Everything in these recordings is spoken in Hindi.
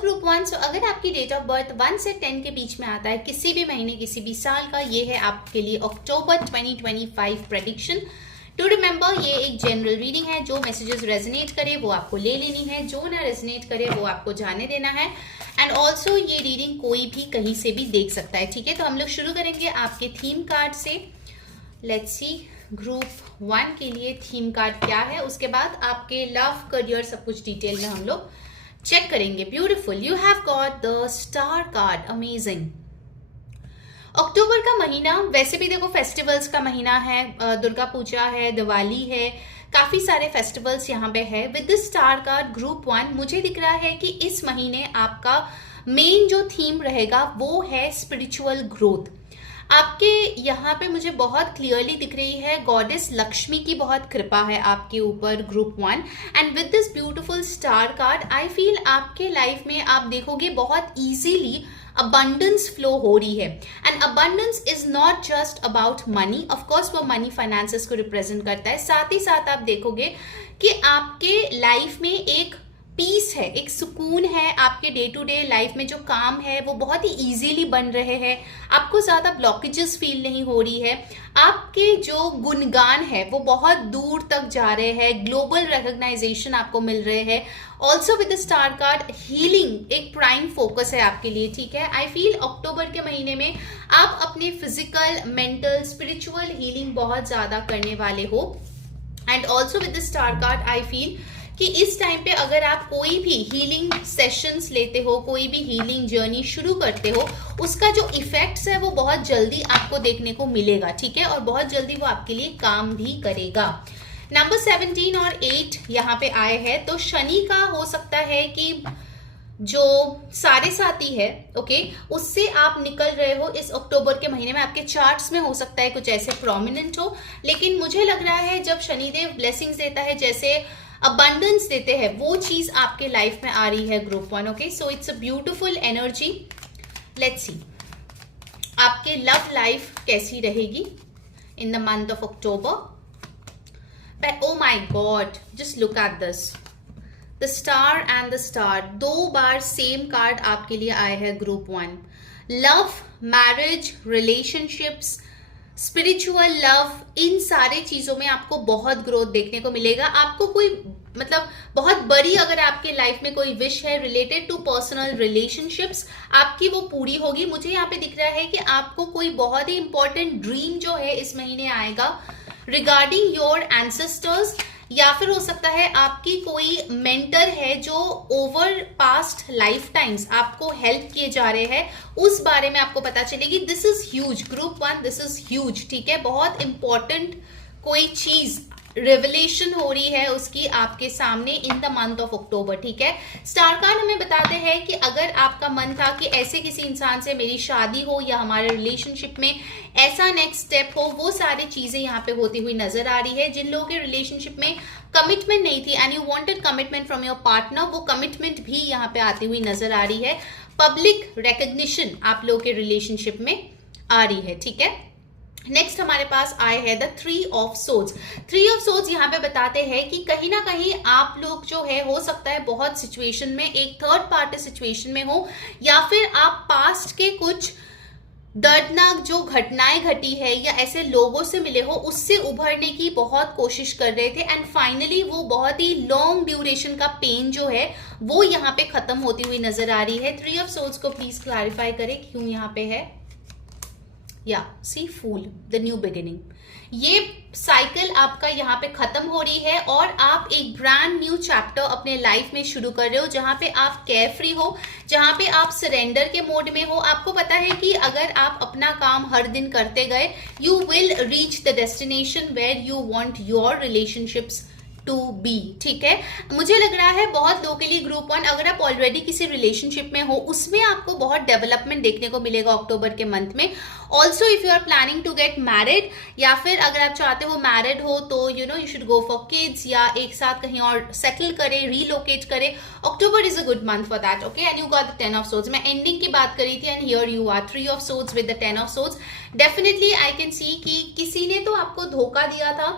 ग्रुप 1, सो अगर आपकी डेट ऑफ बर्थ 1 से 10 के बीच में आता है, किसी भी महीने किसी भी साल का, ये है आपके लिए अक्टूबर 2025 प्रेडिक्शन। टू रिमेंबर, ये एक जनरल रीडिंग है। जो मैसेजेस रेजोनेट करे वो आपको ले लेनी है, जो ना रेजोनेट करे वो आपको जाने देना है। एंड ऑल्सो ये रीडिंग कोई भी कहीं से भी देख सकता है, ठीक है। तो हम लोग शुरू करेंगे आपके थीम कार्ड से। लेट्स सी ग्रुप 1 के लिए थीम कार्ड क्या है, उसके बाद आपके लव, करियर, सब कुछ डिटेल में हम लोग चेक करेंगे। Beautiful, you have got the star card, amazing. अक्टूबर का महीना वैसे भी देखो फेस्टिवल्स का महीना है, दुर्गा पूजा है, दिवाली है, काफी सारे फेस्टिवल्स यहाँ पे है। विद द स्टार कार्ड ग्रुप 1 मुझे दिख रहा है कि इस महीने आपका मेन जो थीम रहेगा वो है स्पिरिचुअल ग्रोथ। आपके यहाँ पे मुझे बहुत क्लियरली दिख रही है गॉडेस लक्ष्मी की बहुत कृपा है आपके ऊपर group 1। And with this beautiful star card I feel आपके लाइफ में आप देखोगे बहुत इजीली abundance फ्लो हो रही है। And abundance is not just about money, of course वो मनी फाइनेंसेस को रिप्रेजेंट करता है, साथ ही साथ आप देखोगे कि आपके लाइफ में एक पीस है, एक सुकून है। आपके डे टू डे लाइफ में जो काम है वो बहुत ही इजीली बन रहे हैं, आपको ज्यादा ब्लॉकेजेस फील नहीं हो रही है, आपके जो गुणगान है वो बहुत दूर तक जा रहे हैं, ग्लोबल रिकॉग्नाइजेशन आपको मिल रहे हैं। Also with the star card healing एक प्राइम फोकस है आपके लिए, ठीक है। आई फील अक्टूबर के महीने में आप अपने फिजिकल, मेंटल, स्पिरिचुअल हीलिंग बहुत ज्यादा करने वाले हो। And also with the star card I feel कि इस टाइम पे अगर आप कोई भी हीलिंग सेशंस लेते हो, कोई भी हीलिंग जर्नी शुरू करते हो, उसका जो इफेक्ट्स है वो बहुत जल्दी आपको देखने को मिलेगा, ठीक है, और बहुत जल्दी वो आपके लिए काम भी करेगा। नंबर 17 और 8 यहाँ पे आए हैं, तो शनि का हो सकता है कि जो साढ़े साथी है, ओके, उससे आप निकल रहे हो इस अक्टूबर के महीने में। आपके चार्ट्स में हो सकता है कुछ ऐसे प्रोमिनेंट हो, लेकिन मुझे लग रहा है जब शनिदेव ब्लेसिंग्स देता है, जैसे अबंडेंस देते हैं, वो चीज आपके लाइफ में आ रही है group 1, okay. So it's a beautiful energy. Let's see आपके लव लाइफ कैसी रहेगी in the month of October. Oh my god, just look at this, the star and the star, 2 बार सेम कार्ड आपके लिए आए हैं group 1। Love, marriage, relationships, spiritual love, इन सारे चीजों में आपको बहुत ग्रोथ देखने को मिलेगा। आपको कोई मतलब बहुत बड़ी अगर आपके लाइफ में कोई विश है रिलेटेड टू पर्सनल रिलेशनशिप्स, आपकी वो पूरी होगी। मुझे यहाँ पे दिख रहा है कि आपको कोई बहुत ही इंपॉर्टेंट ड्रीम जो है इस महीने आएगा रिगार्डिंग योर एंसेस्टर्स, या फिर हो सकता है आपकी कोई मेंटर है जो ओवर पास्ट लाइफ टाइम्स आपको हेल्प किए जा रहे हैं, उस बारे में आपको पता चलेगी। This is huge group 1, this is huge, ठीक है। बहुत इंपॉर्टेंट कोई चीज रिवलेशन हो रही है उसकी आपके सामने इन द मंथ ऑफ अक्टूबर, ठीक है। स्टार कार्ड हमें बताते हैं कि अगर आपका मन था कि ऐसे किसी इंसान से मेरी शादी हो या हमारे रिलेशनशिप में ऐसा नेक्स्ट स्टेप हो, वो सारी चीजें यहाँ पे होती हुई नजर आ रही है। जिन लोगों के रिलेशनशिप में कमिटमेंट नहीं थी and you wanted commitment from your partner, वो कमिटमेंट भी यहाँ पे आती हुई नजर आ रही है। पब्लिक रिकग्निशन आप लोगों के रिलेशनशिप में आ रही है, ठीक है। नेक्स्ट हमारे पास आए हैं the 3 of swords. 3 of swords यहाँ पे बताते हैं कि कहीं ना कहीं आप लोग जो है हो सकता है बहुत सिचुएशन में, एक थर्ड पार्टी सिचुएशन में हो, या फिर आप पास्ट के कुछ दर्दनाक जो घटनाएं घटी है या ऐसे लोगों से मिले हो, उससे उभरने की बहुत कोशिश कर रहे थे एंड फाइनली वो बहुत ही लॉन्ग ड्यूरेशन का पेन जो है वो यहाँ पे खत्म होती हुई नजर आ रही है। 3 ऑफ सोर्ड्स को प्लीज क्लैरिफाई करें क्यों यहाँ पे है। या सी फूल, द न्यू बिगिनिंग, ये साइकिल आपका यहाँ पे खत्म हो रही है और आप एक ब्रांड न्यू चैप्टर अपने लाइफ में शुरू कर रहे हो, जहां पे आप केयर फ्री हो, जहां पे आप सरेंडर के मोड में हो। आपको पता है कि अगर आप अपना काम हर दिन करते गए, you will reach the destination where you want your relationships to be, ठीक है। मुझे लग रहा है बहुत लोगों के लिए ग्रुप 1, अगर आप ऑलरेडी किसी रिलेशनशिप में हो, उसमें आपको बहुत डेवलपमेंट देखने को मिलेगा अक्टूबर के मंथ में। Also if you are planning to get married, या फिर अगर आप चाहते हो मैरिड हो तो you know you should go for kids, या एक साथ कहीं और सेटल करें, रीलोकेट करें, October is a good month for that, okay. And you got the 10 of swords. मैं एंडिंग की बात करी थी and here you are 3 of swords with the 10 of swords. Definitely I can सी कि किसी ने तो आपको धोखा दिया था,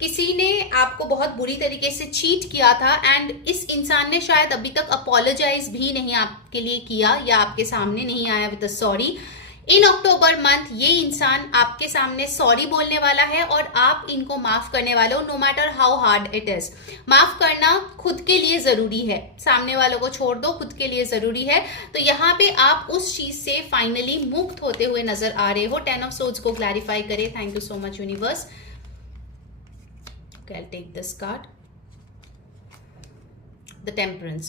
किसी ने आपको बहुत बुरी तरीके से चीट किया था एंड इस इंसान ने शायद अभी तक अपोलोजाइज भी नहीं आपके लिए किया या आपके सामने नहीं आया with a sorry. In October month ये इंसान आपके सामने सॉरी बोलने वाला है और आप इनको माफ करने वाले हो, no matter how hard it is. माफ करना खुद के लिए जरूरी है, सामने वालों को छोड़ दो, खुद के लिए जरूरी है। तो यहाँ पे आप उस चीज से फाइनली मुक्त होते हुए नजर आ रहे हो। 10 ऑफ सोर्ड्स को क्लैरिफाई करें। Thank you so much universe. I'll take this card, the Temperance.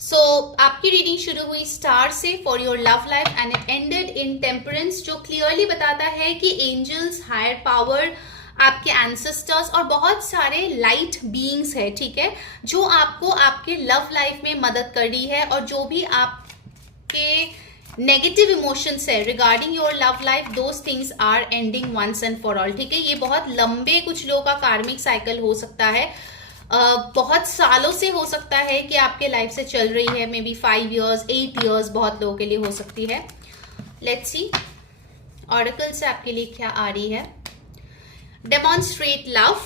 So आपकी रीडिंग शुरू हुई स्टार से for your love life and it ended in temperance, जो क्लियरली बताता है कि एंजल्स, हायर पावर, आपके एंसेस्टर्स और बहुत सारे लाइट बीइंग्स है, ठीक है, जो आपको आपके लव लाइफ में मदद कर रही है और जो भी आपके नेगेटिव इमोशंस है regarding your love life, those things are ending once and for all, ठीक है। ये बहुत लंबे कुछ लोगों का कार्मिक साइकिल हो सकता है, बहुत सालों से हो सकता है कि आपके लाइफ से चल रही है, मे बी 5 years 8 years बहुत लोगों के लिए हो सकती है। लेट्स सी ऑरेकल से आपके लिए क्या आ रही है। Demonstrate love,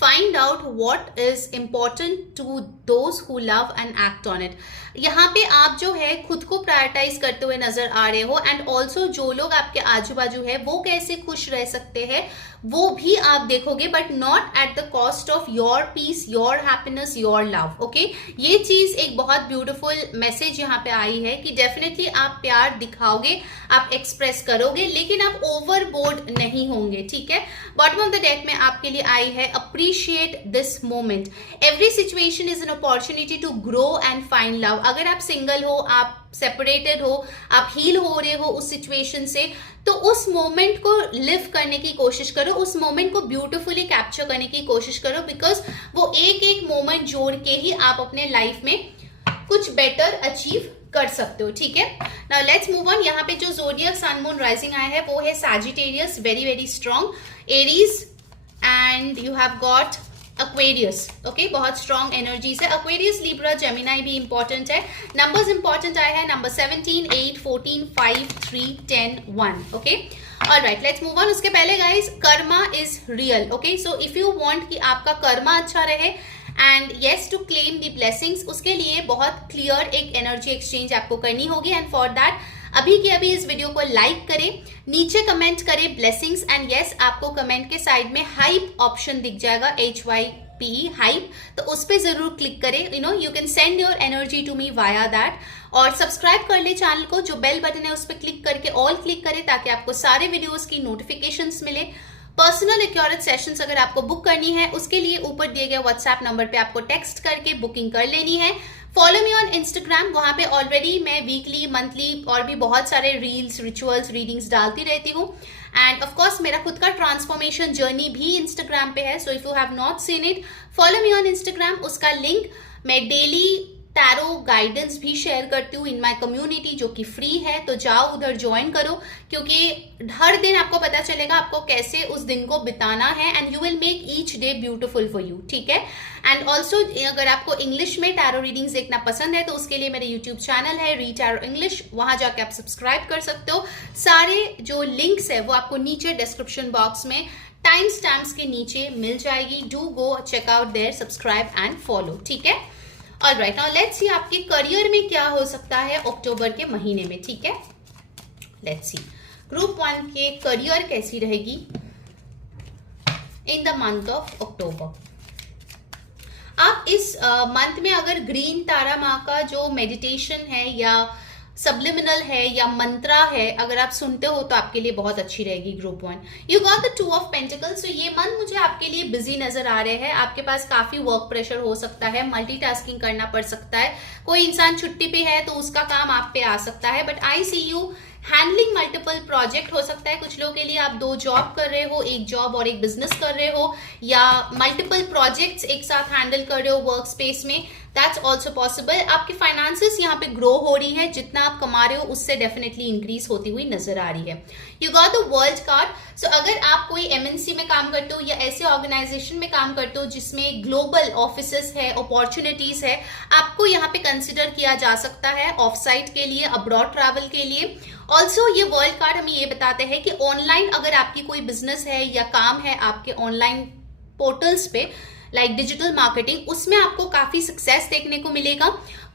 find out what is important to those who love and act on it. यहाँ पे आप जो है खुद को प्रायोरिटाइज करते हुए नजर आ रहे हो एंड ऑल्सो जो लोग आपके आजू बाजू है वो कैसे खुश रह सकते हैं वो भी आप देखोगे, but not at the cost of your peace, your happiness, your love. Okay, ये चीज एक बहुत ब्यूटीफुल मैसेज यहाँ पे आई है कि डेफिनेटली आप प्यार दिखाओगे, आप एक्सप्रेस करोगे, लेकिन आप ओवरबोर्ड नहीं होंगे, ठीक है। बॉटम ऑफ द डेक में आपके लिए आई है appreciate this moment, every situation is an opportunity to grow and find love. अगर आप सिंगल हो, आप सेपरेटेड हो, आप हील हो रहे हो उस सिचुएशन से, तो उस मोमेंट को लिव करने की कोशिश करो, उस मोमेंट को ब्यूटीफुली कैप्चर करने की कोशिश करो, बिकॉज वो एक एक मोमेंट जोड़ के ही आप अपने लाइफ में कुछ बेटर अचीव कर सकते हो, ठीक है। Now let's move on. यहाँ पे जो ज़ोडिएक सन मून राइजिंग आया है वो है Sagittarius, very very strong, Aries and you have got Aquarius, okay, बहुत स्ट्रॉन्ग एनर्जीज है। Aquarius, Libra, Gemini भी इंपॉर्टेंट है। नंबर्स इंपॉर्टेंट आया है number 17, 8, 14, 5, 3, 10, 1, okay. Alright, let's move on. उसके पहले guys, karma is real, okay. So if you want कि आपका कर्मा अच्छा रहे and yes to claim the blessings, उसके लिए बहुत क्लियर एक एनर्जी एक्सचेंज आपको करनी होगी एंड फॉर दैट अभी के अभी इस वीडियो को लाइक करें, नीचे कमेंट करें ब्लेसिंग्स एंड यस, आपको कमेंट के साइड में हाइप ऑप्शन दिख जाएगा, HYPE हाइप, तो उस पर जरूर क्लिक करें। You know you can send your energy to me via that, और सब्सक्राइब कर ले चैनल को, जो बेल बटन है उस पर क्लिक करके ऑल क्लिक करें ताकि आपको सारे वीडियोस की नोटिफिकेशंस मिले। पर्सनल एक्यूरेट सेशंस अगर आपको बुक करनी है उसके लिए ऊपर दिए गए व्हाट्सएप नंबर पे आपको टेक्स्ट करके बुकिंग कर लेनी है। फॉलो मी ऑन इंस्टाग्राम, वहां पे ऑलरेडी मैं वीकली, मंथली और भी बहुत सारे रील्स, रिचुअल्स, रीडिंग्स डालती रहती हूँ एंड ऑफ कोर्स मेरा खुद का ट्रांसफॉर्मेशन जर्नी भी इंस्टाग्राम पे है। सो if you have not seen it, follow me on Instagram. उसका लिंक मैं डेली टैरो गाइडेंस भी शेयर करती हूँ इन माय कम्युनिटी, जो कि फ्री है, तो जाओ उधर ज्वाइन करो, क्योंकि हर दिन आपको पता चलेगा आपको कैसे उस दिन को बिताना है and you will make each day beautiful for you, ठीक है। एंड ऑल्सो अगर आपको इंग्लिश में टैरो रीडिंग्स देखना पसंद है तो उसके लिए मेरे यूट्यूब चैनल है री टैरो इंग्लिश, वहां जाके आप सब्सक्राइब कर सकते हो। सारे जो लिंक्स है वो आपको नीचे डिस्क्रिप्शन बॉक्स में टाइम स्टैम्प्स के नीचे मिल जाएगी। Do go check out there, subscribe and follow, ठीक है। ऑलराइट, नाउ लेट्स सी आपके करियर में क्या हो सकता है अक्टूबर के महीने में, ठीक है। लेट्स सी ग्रुप 1 के करियर कैसी रहेगी इन द मंथ ऑफ अक्टूबर। आप इस मंथ में अगर ग्रीन तारा माँ का जो मेडिटेशन है या सबलिमिनल है या मंत्रा है, अगर आप सुनते हो तो आपके लिए बहुत अच्छी रहेगी group 1। You got the 2 of pentacles, तो ये मंथ मुझे आपके लिए बिजी नजर आ रहे हैं। आपके पास काफी वर्क प्रेशर हो सकता है, मल्टीटास्किंग करना पड़ सकता है, कोई इंसान छुट्टी पे है तो उसका काम आप पे आ सकता है, but I see you handling multiple project हो सकता है। कुछ लोगों के लिए आप 2 जॉब कर रहे हो, एक जॉब और एक बिजनेस कर रहे हो, या मल्टीपल प्रोजेक्ट्स एक साथ हैंडल कर रहे हो वर्क स्पेस में, दैट्स ऑल्सो पॉसिबल। आपकी फाइनेंसेस यहाँ पे ग्रो हो रही है, जितना आप कमा रहे हो उससे डेफिनेटली इंक्रीज होती हुई नजर आ रही है। You got the world card, so अगर आप कोई MNC में काम करते हो या ऐसे ऑर्गेनाइजेशन में काम करते हो जिसमें ग्लोबल ऑफिसेस है, अपॉर्चुनिटीज है, आपको यहाँ पे कंसिडर किया जा सकता है ऑफ साइट के लिए, अब्रॉड ट्रैवल के लिए। ऑल्सो ये वर्ल्ड कार्ड हमें ये बताते हैं कि ऑनलाइन अगर आपकी कोई बिजनेस है या काम है आपके ऑनलाइन पोर्टल्स पे, लाइक डिजिटल मार्केटिंग, उसमें आपको काफी सक्सेस देखने को मिलेगा।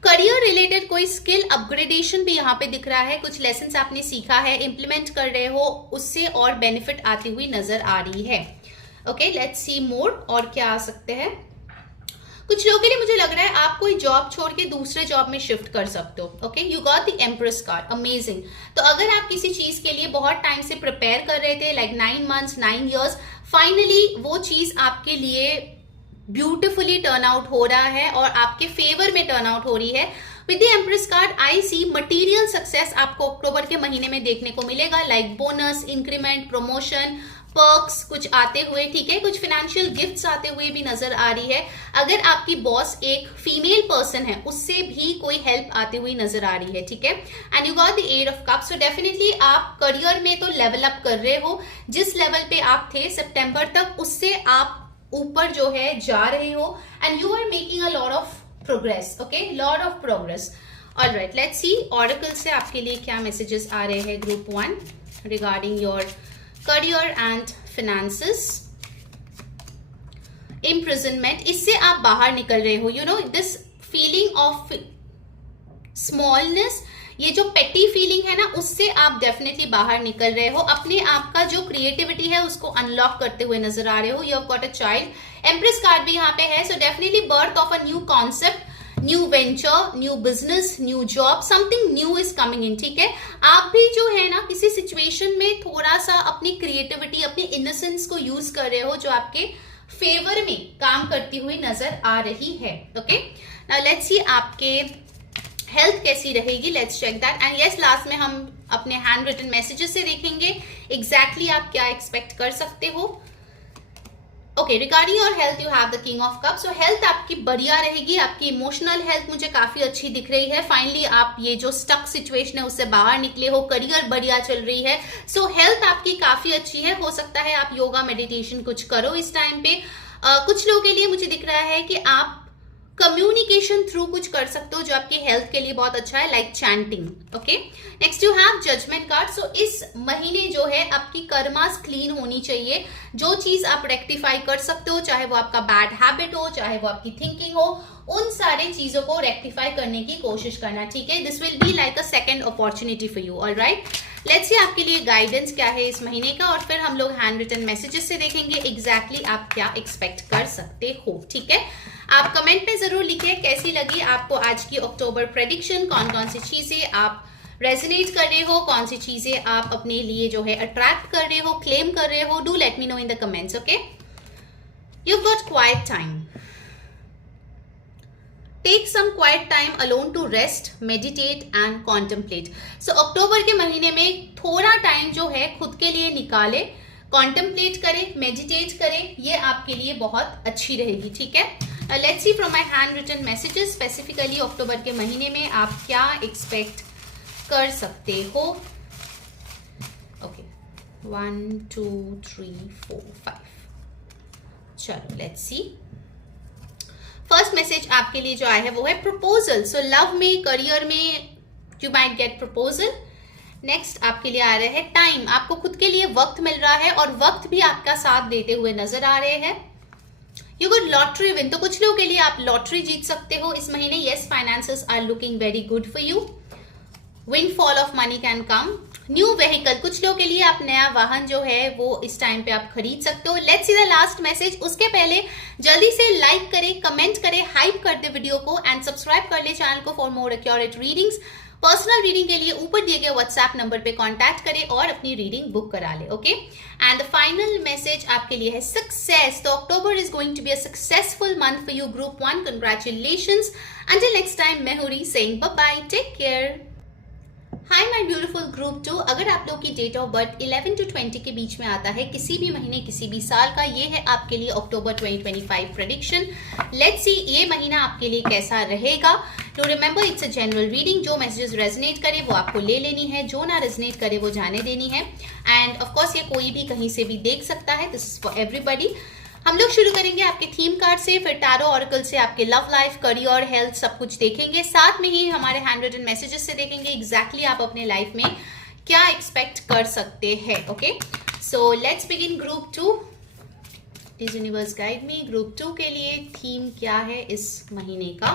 करियर रिलेटेड कोई स्किल अपग्रेडेशन भी यहाँ पे दिख रहा है, कुछ लेसन आपने सीखा है, इंप्लीमेंट कर रहे हो, उससे और बेनिफिट आती हुई नजर आ रही है। ओके, लेट्स सी मोर, और क्या आ सकते हैं। कुछ लोगों के लिए मुझे लग रहा है आप कोई जॉब छोड़ के दूसरे जॉब में शिफ्ट कर सकते हो। Okay, you got the empress card, amazing. तो अगर आप किसी चीज के लिए बहुत टाइम से प्रिपेयर कर रहे थे, लाइक 9 months 9 years, फाइनली वो चीज आपके लिए ब्यूटिफुली टर्न आउट हो रहा है और आपके फेवर में टर्न आउट हो रही है। With the empress card I see material success आपको अक्टूबर के महीने में देखने को मिलेगा, like bonus, increment, promotion, perks कुछ आते हुए, ठीक है, कुछ फाइनेंशियल गिफ्ट्स आते हुए भी नजर आ रही है। अगर आपकी बॉस एक फीमेल पर्सन है, उससे भी कोई हेल्प आती हुई नजर आ रही है, ठीक है। And you got the 8 of cups, so definitely आप करियर में तो लेवल अप कर रहे हो, जिस लेवल पे आप थे सितंबर तक, उससे आप ऊपर जो है जा रहे हो, and you are making a lot of progress. Okay, lot of progress. Alright, let's see oracle से आपके लिए क्या मैसेजेस आ रहे हैं group 1 regarding your career and finances. Imprisonment, इससे आप बाहर निकल रहे हो। You know this feeling of smallness, ये जो पेटी फीलिंग है ना, उससे आप डेफिनेटली बाहर निकल रहे हो। अपने आप का जो क्रिएटिविटी है उसको अनलॉक करते हुए नजर आ रहे हो। You have got a child, empress card भी यहाँ पे है, so definitely birth of a new concept, new venture, new business, new job, something new is coming इन, ठीक है। आप भी जो है ना किसी सिचुएशन में थोड़ा सा अपनी क्रिएटिविटी, अपनी इनोसेंस को यूज कर रहे हो, जो आपके फेवर में काम करती हुई नजर आ रही है। ओके, नाउ लेट्स सी आपके हेल्थ कैसी रहेगी, let's check that. And yes, last में हम अपने हैंड रिटन मैसेजेस से देखेंगे एग्जैक्टली आप क्या एक्सपेक्ट कर सकते हो। Okay, regarding your health you have the king of cup, so health आपकी बढ़िया रहेगी। आपकी इमोशनल हेल्थ मुझे काफी अच्छी दिख रही है। फाइनली आप ये जो स्टक सिचुएशन है उससे बाहर निकले हो, करियर बढ़िया चल रही है, सो हेल्थ आपकी काफी अच्छी है। हो सकता है आप योगा मेडिटेशन कुछ करो इस टाइम पे। कुछ लोगों के लिए मुझे दिख रहा है कि आप कम्युनिकेशन थ्रू कुछ कर सकते हो जो आपके हेल्थ के लिए बहुत अच्छा है, like chanting. Okay, next you have judgement card, so इस महीने जो है आपकी कर्मास क्लीन होनी चाहिए। जो चीज आप रेक्टिफाई कर सकते हो, चाहे वो आपका बैड हैबिट हो, चाहे वो आपकी थिंकिंग हो, उन सारे चीजों को रेक्टिफाई करने की कोशिश करना, ठीक है। This will be like a second opportunity for you. Alright, let's see आपके लिए गाइडेंस क्या है इस महीने का, और फिर हम लोग हैंड रिटन मैसेजेस से देखेंगे एग्जैक्टली आप क्या एक्सपेक्ट कर सकते हो, ठीक है। आप कमेंट में जरूर लिखिए कैसी लगी आपको आज की अक्टूबर प्रेडिक्शन, कौन कौन सी चीजें आप रेजोनेट कर रहे हो, कौन सी चीजें आप अपने लिए जो है अट्रैक्ट कर रहे हो, क्लेम कर रहे हो। Do let me know in the comments. Okay, you got quiet time, take some quiet time alone to rest, meditate and contemplate. So अक्टूबर के महीने में थोड़ा टाइम जो है खुद के लिए निकाले, कॉन्टेम्पलेट करें, मेडिटेट करें, ये आपके लिए बहुत अच्छी रहेगी, ठीक है। Let's see from my hand written messages specifically अक्टूबर के महीने में आप क्या एक्सपेक्ट कर सकते हो। ओके, 1 2 3 4 5, चलो लेट्स सी। फर्स्ट मैसेज आपके लिए जो आया है वो है प्रपोजल। सो लव में, करियर में you might get proposal. Next आपके लिए आ रहा है टाइम, आपको खुद के लिए वक्त मिल रहा है और वक्त भी आपका साथ देते हुए नजर आ रहे हैं। यू गुड लॉटरी विन, तो कुछ लोगों के लिए आप लॉटरी जीत सकते हो इस महीने। Yes, finances are looking very good for you. Windfall of money can come. New vehicle, कुछ लोगों के लिए आप नया वाहन जो है वो इस टाइम पे आप खरीद सकते हो। Let's see the last message. उसके पहले जल्दी से लाइक करें, कमेंट करें, हाइप कर दे वीडियो को, एंड सब्सक्राइब कर ले चैनल को for more accurate readings. Personal reading के लिए ऊपर दिए गए व्हाट्सएप नंबर पे कांटेक्ट करें और अपनी रीडिंग बुक करा ले। Okay, and the final message आपके लिए है सक्सेस। तो October is going to be a successful month for you group 1। Congratulations. Until next time, मैं हुरी saying bye bye, take care. Hi my beautiful group 2, अगर आप लोग की डेट ऑफ बर्थ 11 to 20 के बीच में आता है, किसी भी महीने किसी भी साल का, ये है आपके लिए अक्टूबर 2025 प्रेडिक्शन। लेट्स सी ये महीना आपके लिए कैसा रहेगा। तो remember it's a general reading, जो मैसेजेस रेजोनेट करे वो आपको ले लेनी है, जो ना रेजोनेट करे वो जाने देनी है। एंड ऑफ कोर्स ये कोई भी कहीं से भी देख सकता है, दिस इज फॉर एवरीबडी। हम लोग शुरू करेंगे आपके थीम कार्ड से, फिर टैरो ऑरेकल से आपके लव लाइफ, करियर, हेल्थ सब कुछ देखेंगे। साथ में ही हमारे हैंड रिटन मैसेजेस से देखेंगे एग्जैक्टली आप अपने लाइफ में क्या एक्सपेक्ट कर सकते हैं। Okay, so let's begin group 2। Please universe guide me, group 2 के लिए थीम क्या है इस महीने का,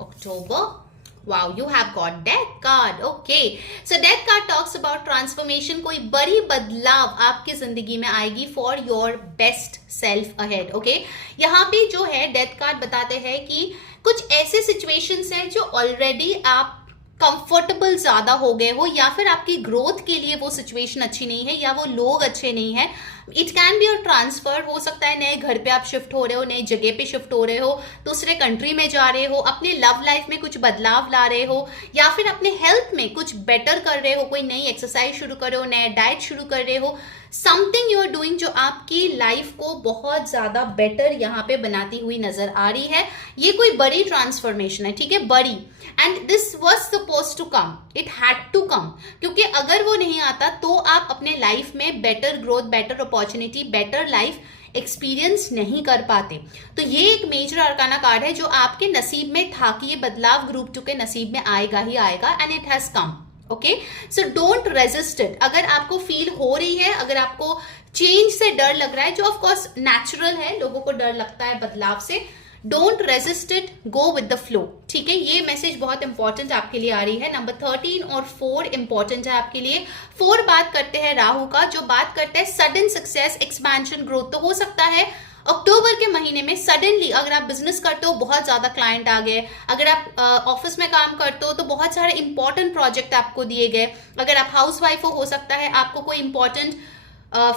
अक्टूबर। Wow, you have got Death card. Okay, so Death card talks about transformation. कोई बड़ी बदलाव आपकी जिंदगी में आएगी for your best self ahead. Okay, यहाँ पे जो है Death card बताते हैं कि कुछ ऐसे situations हैं जो already आप कंफर्टेबल ज्यादा हो गए हो, या फिर आपकी ग्रोथ के लिए वो सिचुएशन अच्छी नहीं है, या वो लोग अच्छे नहीं है। It can be a transfer, हो सकता है नए घर पे आप शिफ्ट हो रहे हो, नई जगह पे शिफ्ट हो रहे हो, दूसरे कंट्री में जा रहे हो, अपने लव लाइफ में कुछ बदलाव ला रहे हो, या फिर अपने हेल्थ में कुछ बेटर कर रहे हो, कोई नई एक्सरसाइज शुरू कर रहे हो, नया डाइट शुरू कर रहे हो, समथिंग यू आर डूइंग जो आपकी लाइफ को बहुत ज्यादा बेटर यहाँ पे बनाती हुई नजर आ रही है। ये कोई बड़ी ट्रांसफॉर्मेशन है, ठीक है, बड़ी, and this was supposed to come, it had to come, क्योंकि अगर वो नहीं आता तो आप अपने लाइफ में better growth, better opportunity, better life experience नहीं कर पाते। तो ये एक मेजर अरकाना कार्ड है जो आपके नसीब में था कि ये बदलाव ग्रुप 2 के नसीब में आएगा ही आएगा, and it has come. Okay, so don't resist it. अगर आपको फील हो रही है, अगर आपको चेंज से डर लग रहा है, जो ऑफ कोर्स नेचुरल है, लोगों को डर लगता है बदलाव से, don't resist it, go with the flow, ठीक है। ये मैसेज बहुत इंपॉर्टेंट आपके लिए आ रही है। नंबर 13 और 4 इंपॉर्टेंट है आपके लिए। 4 बात करते हैं राहु का, जो बात करता है सडन सक्सेस, एक्सपेंशन, ग्रोथ। तो हो सकता है अक्टूबर के महीने में सडनली, अगर आप बिजनेस करते हो बहुत ज्यादा क्लाइंट आ गए, अगर आप ऑफिस में काम करते हो तो बहुत सारे इंपॉर्टेंट प्रोजेक्ट आपको दिए गए, अगर आप हाउस वाइफ हो सकता है आपको कोई इंपॉर्टेंट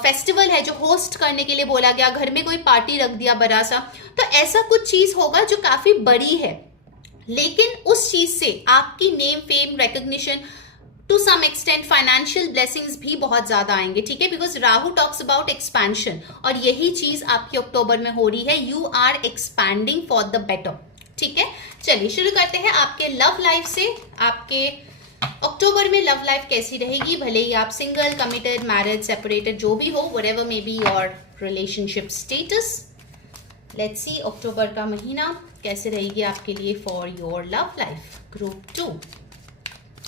फेस्टिवल है जो होस्ट करने के लिए बोला गया, घर में कोई पार्टी रख दिया बड़ा सा, तो ऐसा कुछ चीज होगा जो काफी बड़ी है, लेकिन उस चीज से आपकी name, fame, recognition, to some extent financial blessings भी बहुत ज्यादा आएंगे, ठीक है, because Rahu talks about expansion, और यही चीज आपकी अक्टूबर में हो रही है। You are expanding for the better, ठीक है। चलिए शुरू करते हैं आपके लव लाइफ से। आपके अक्टूबर में लव लाइफ कैसी रहेगी, भले ही आप सिंगल, कमिटेड, मैरिड, सेपरेटेड, जो भी हो, whatever may be your relationship status. Let's see अक्टूबर का महीना कैसे रहेगी आपके लिए for your love life, group 2।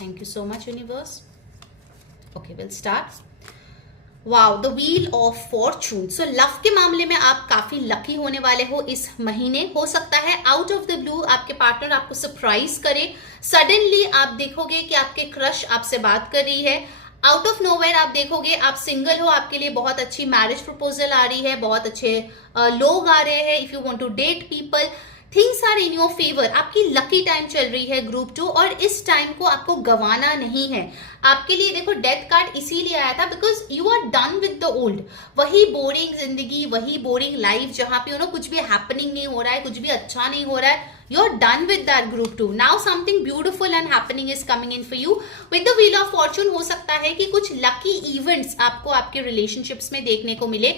Thank you so much universe. Okay, will start. Wow, the wheel of fortune. So love के मामले में आप काफी लकी होने वाले हो इस महीने। हो सकता है आउट ऑफ द ब्लू आपके पार्टनर आपको सरप्राइज करे, सडनली आप देखोगे कि आपके क्रश आपसे बात कर रही है, आउट ऑफ नोवेयर आप देखोगे आप सिंगल हो, आपके लिए बहुत अच्छी मैरिज प्रपोजल आ रही है, बहुत अच्छे लोग आ रहे हैं, if you want to date people, things are in your favour, आपकी लकी टाइम चल रही है ग्रुप 2, और इस टाइम को आपको गंवाना नहीं है। आपके लिए देखो डेथ कार्ड इसीलिए आया था because you are done with the old, वही बोरिंग जिंदगी, वही बोरिंग लाइफ जहां पे कुछ भी हैपनिंग नहीं हो रहा है, कुछ भी अच्छा नहीं हो रहा है, you are done with that group 2. now something beautiful and happening is coming in for you with the wheel of fortune। हो सकता है कि कुछ लकी इवेंट्स आपको आपके रिलेशनशिप्स में देखने को मिले।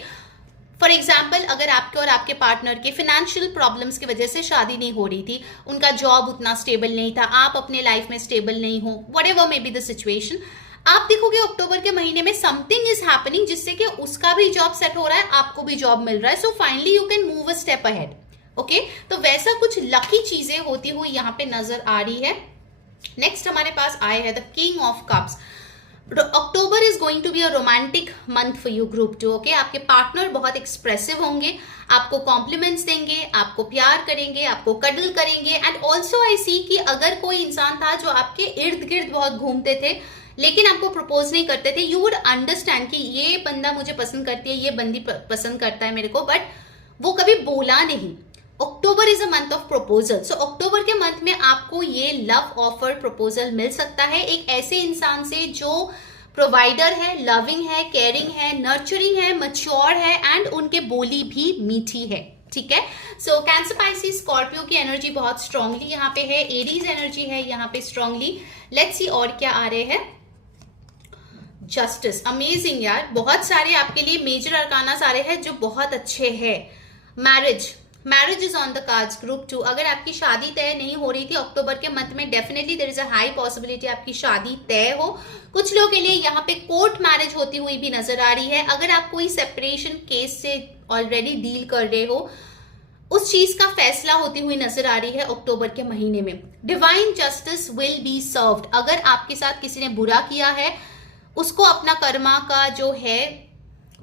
फॉर एग्जाम्पल, अगर आपके और आपके पार्टनर के फाइनेंशियल प्रॉब्लम्स की वजह से शादी नहीं हो रही थी, उनका जॉब उतना स्टेबल नहीं था, आप अपने लाइफ में स्टेबल नहीं हो, whatever may be the situation, आप देखोगे अक्टूबर के महीने में समथिंग इज हैपनिंग जिससे कि उसका भी जॉब सेट हो रहा है, आपको भी जॉब मिल रहा है, so finally you can move a step ahead. Okay, तो वैसा कुछ लकी चीजें होती हुई यहाँ पे नजर आ रही है। नेक्स्ट हमारे पास आए हैं the king of cups. October is going to be a romantic month for you group 2। Okay, आपके पार्टनर बहुत एक्सप्रेसिव होंगे, आपको कॉम्प्लीमेंट्स देंगे, आपको प्यार करेंगे, आपको कडल करेंगे, एंड ऑल्सो आई सी कि अगर कोई इंसान था जो आपके इर्द गिर्द बहुत घूमते थे लेकिन आपको प्रपोज नहीं करते थे, यू वुड अंडरस्टैंड कि ये बंदा मुझे पसंद करती है, ये बंदी पसंद करता है मेरे को, बट वो कभी बोला नहीं। October is a month of proposal, so अक्टूबर के मंथ में आपको ये लव ऑफर प्रपोजल मिल सकता है एक ऐसे इंसान से जो प्रोवाइडर है, लविंग है, केयरिंग है, नर्चरिंग है, मैच्योर है, एंड उनके बोली भी मीठी है, ठीक है। सो कैंसर, पाइसिस, स्कॉर्पियो की एनर्जी बहुत स्ट्रांगली यहाँ पे है, एरीज एनर्जी है यहाँ पे स्ट्रांगली। लेट्स सी और क्या आ रहे हैं। जस्टिस, अमेजिंग यार, बहुत सारे आपके लिए मेजर अरकानास आ रहे हैं जो बहुत अच्छे हैं। Marriage is on the cards group 2। अगर आपकी शादी तय नहीं हो रही थी अक्टूबर के मंथ में, definitely there is a high possibility आपकी शादी तय हो। कुछ लोगों के लिए यहाँ पे कोर्ट मैरिज होती हुई भी नजर आ रही है। अगर आप कोई सेपरेशन केस से ऑलरेडी डील कर रहे हो, उस चीज का फैसला होती हुई नजर आ रही है अक्टूबर के महीने में। Divine justice will be served. अगर आपके साथ किसी ने बुरा किया है, उसको अपना कर्मा का जो है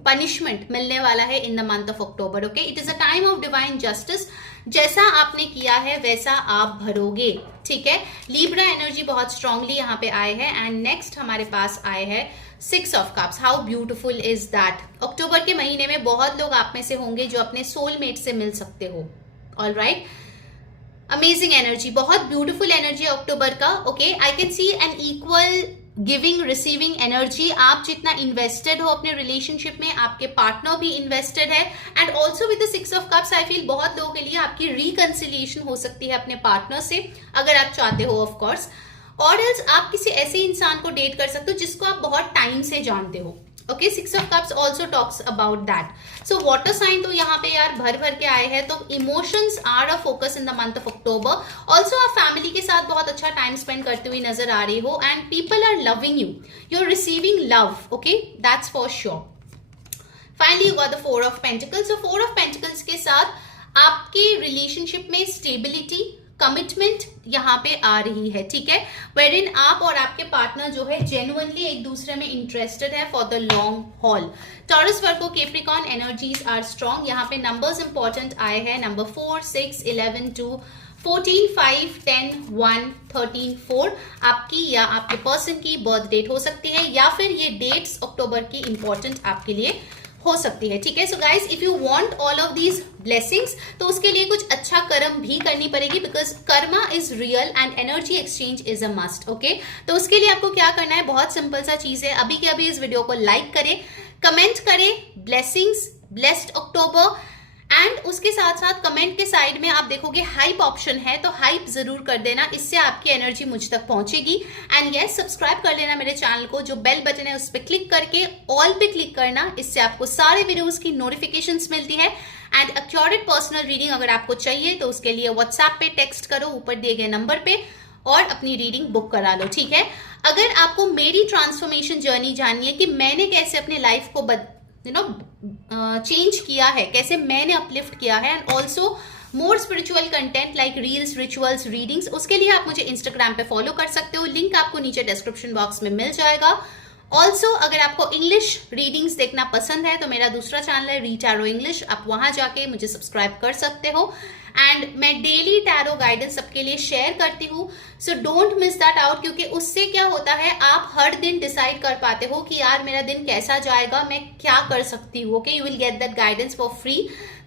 पनिशमेंट मिलने वाला है इन the month of October. Okay, it is a time of divine justice. जैसा आपने किया है वैसा आप भरोगे. ठीक है, लिब्रा एनर्जी बहुत स्ट्रांगली यहाँ पे आए हैं. एंड नेक्स्ट हमारे पास आए हैं 6 of cups. How beautiful is that. अक्टूबर के महीने में बहुत लोग आप में से होंगे जो अपने सोलमेट से मिल सकते हो. ऑल राइट, अमेजिंग एनर्जी, बहुत ब्यूटीफुल एनर्जी अक्टूबर का. Okay, I can see an equal giving receiving energy. आप जितना इन्वेस्टेड हो अपने रिलेशनशिप में, आपके पार्टनर भी इन्वेस्टेड है. And also with the 6 of cups I feel बहुत लोगों के लिए आपकी रिकंसिलिएशन हो सकती है अपने पार्टनर से, अगर आप चाहते हो ऑफ कोर्स. और एल्स आप किसी ऐसे इंसान को डेट कर सकते हो जिसको आप बहुत टाइम से जानते हो. Okay, 6 of cups also talks about that. So water sign तो यहाँ पे यार भर भर के आए हैं. तो emotions are a focus in the month of October. Also आप फैमिली के साथ बहुत अच्छा टाइम स्पेंड करते हुए नजर आ रही हो. And people are loving you, you are receiving love. Okay, that's for sure. Finally you got the 4 of pentacles. so 4 of pentacles के साथ आपके रिलेशनशिप में स्टेबिलिटी, कमिटमेंट यहाँ पे आ रही है. ठीक है, वेर इन आप और आपके पार्टनर जो है जेन्युइनली एक दूसरे में इंटरेस्टेड है for the long haul. Taurus, Virgo, Capricorn energies are strong. यहाँ पे नंबर्स इंपॉर्टेंट आए हैं. नंबर 4, 6, 11, 2, 14, 5, 10, 1, 13, 4 आपकी या आपके पर्सन की बर्थ डेट हो सकती है, या फिर ये डेट्स अक्टूबर की इंपॉर्टेंट आपके लिए हो सकती है. ठीक है, so guys, if you want all of these blessings तो उसके लिए कुछ अच्छा कर्म भी करनी पड़ेगी, because Karma is real and energy exchange is a must. Okay, तो उसके लिए आपको क्या करना है, बहुत सिंपल सा चीज है. अभी के अभी इस वीडियो को लाइक करें, कमेंट करें ब्लेसिंग्स, ब्लेस्ड अक्टूबर. एंड उसके साथ साथ कमेंट के साइड में आप देखोगे हाइप ऑप्शन है, तो हाइप जरूर कर देना, इससे आपकी एनर्जी मुझ तक पहुंचेगी. एंड यस, सब्सक्राइब कर लेना मेरे चैनल को. जो बेल बटन है उस पर क्लिक करके ऑल पे क्लिक करना, इससे आपको सारे वीडियोस की नोटिफिकेशंस मिलती है. एंड एक्यूरेट पर्सनल रीडिंग अगर आपको चाहिए तो उसके लिए व्हाट्सएप पे टेक्स्ट करो ऊपर दिए गए नंबर पे और अपनी रीडिंग बुक करा लो. ठीक है, अगर आपको मेरी ट्रांसफॉर्मेशन जर्नी जाननी है कि मैंने कैसे अपने लाइफ को चेंज किया है, कैसे मैंने अपलिफ्ट किया है, and also more spiritual content like reels, rituals, readings, उसके लिए आप मुझे इंस्टाग्राम पे फॉलो कर सकते हो. लिंक आपको नीचे डिस्क्रिप्शन बॉक्स में मिल जाएगा. ऑल्सो अगर आपको इंग्लिश रीडिंग्स देखना पसंद है तो मेरा दूसरा चैनल है रीड टैरो इंग्लिश, आप वहां जाके मुझे सब्सक्राइब कर सकते हो. एंड मैं डेली टैरो गाइडेंस सबके लिए शेयर करती हूँ, so don't miss that out, क्योंकि उससे क्या होता है आप हर दिन डिसाइड कर पाते हो कि यार मेरा दिन कैसा जाएगा, मैं क्या कर सकती हूँ. Okay, you will get that guidance for free.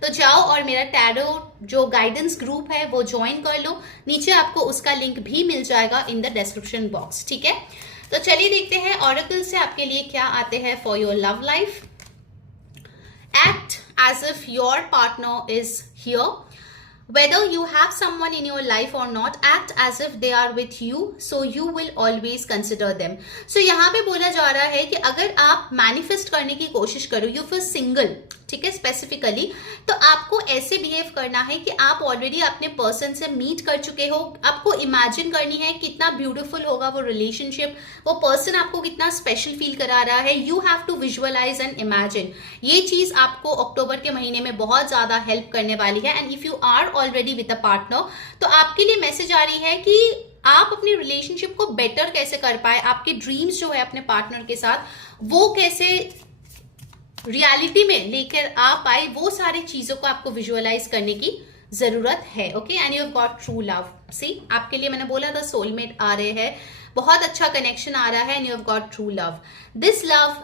तो जाओ और मेरा टैरो जो गाइडेंस ग्रुप है वो ज्वाइन कर लो. नीचे आपको उसका लिंक भी मिल जाएगा इन द डिस्क्रिप्शन बॉक्स. ठीक है, तो चलिए देखते हैं ऑरेकल से आपके लिए क्या आते हैं for your love life. Act as if your partner is here. Whether you have someone in your life or not, act as if they are with you, so you will always consider them. So यहाँ पे बोला जा रहा है कि अगर आप मैनिफेस्ट करने की कोशिश करो, यू फील सिंगल, ठीक है, स्पेसिफिकली, तो आपको ऐसे बिहेव करना है कि आप ऑलरेडी अपने पर्सन से मीट कर चुके हो. आपको इमेजिन करनी है कितना ब्यूटीफुल होगा वो रिलेशनशिप, वो पर्सन आपको कितना स्पेशल फील करा रहा है. You have to visualise and imagine. ये चीज आपको अक्टूबर के महीने में बहुत ज्यादा हेल्प करने वाली है. And if you are already with a partner तो आपके लिए मैसेज आ रही है कि आप अपनी रिलेशनशिप को बेटर कैसे कर पाए, आपके ड्रीम्स जो है अपने पार्टनर के साथ वो कैसे रियलिटी में लेकर आ पाए, वो सारी चीजों को आपको विजुअलाइज करने की जरूरत है. Okay, and you have got true love. See, आपके लिए मैंने बोला था सोलमेट आ रहे हैं, बहुत अच्छा कनेक्शन आ रहा है. And you have got true love. This love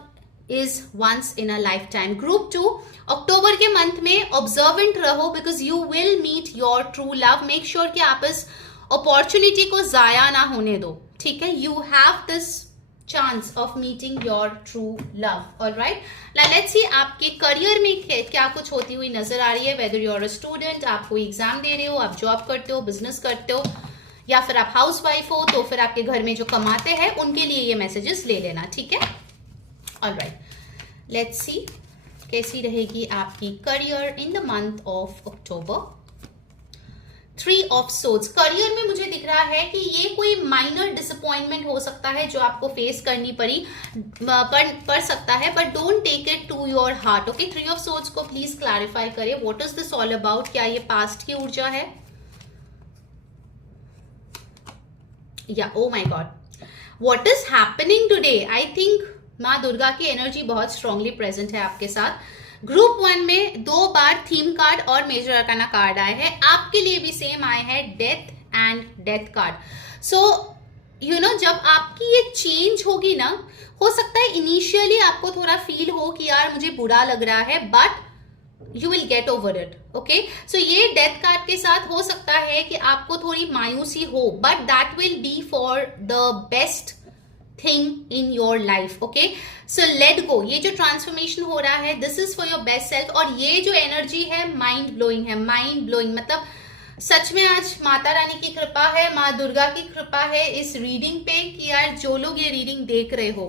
is once in a life time. Group 2, October के मंथ में ऑब्जर्वेंट रहो, because you will meet your true love. Make sure कि आप इस अपॉर्चुनिटी को जाया ना होने दो. ठीक है, you have this chance of meeting your true love. Alright, let's see आपके करियर में क्या कुछ होती हुई नजर आ रही है. Whether you are a student, आप कोई एग्जाम दे रहे हो, आप जॉब करते हो, बिजनेस करते हो, या फिर आप हाउस वाइफ हो, तो फिर आपके घर में जो कमाते हैं उनके लिए ये मैसेजेस ले लेना. ठीक है, ऑलराइट, लेट्स सी कैसी रहेगी आपकी career in the month of October. 3 of swords. Career में मुझे दिख रहा है कि ये कोई माइनर डिसअपॉइंटमेंट हो सकता है जो आपको फेस करनी पड़ सकता है, but don't take it to your heart. Okay, 3 of swords को प्लीज क्लैरिफाई करें. What is this all about? क्या ये पास्ट की ऊर्जा है? या oh my god, what is happening today? I think माँ दुर्गा की एनर्जी बहुत स्ट्रांगली प्रेजेंट है आपके साथ। ग्रुप 1 में 2 बार थीम कार्ड और मेजर अरकाना कार्ड आए हैं, आपके लिए भी सेम आए हैं डेथ एंड डेथ कार्ड। सो जब आपकी ये चेंज होगी ना, हो सकता है इनिशियली आपको थोड़ा फील हो कि यार मुझे बुरा लग रहा है, but you will get over it. Okay, so ये डेथ कार्ड के साथ हो सकता है कि आपको थोड़ी मायूसी हो, but that will be for the best thing in your life. Okay, so let go. ये जो ट्रांसफॉर्मेशन हो रहा है, this is for your best self. और ये जो एनर्जी है माइंड ब्लोइंग है, माइंड ब्लोइंग। मतलब सच में आज माता रानी की कृपा है, माँ दुर्गा की कृपा है इस रीडिंग पे कि यार जो लोग ये रीडिंग देख रहे हो,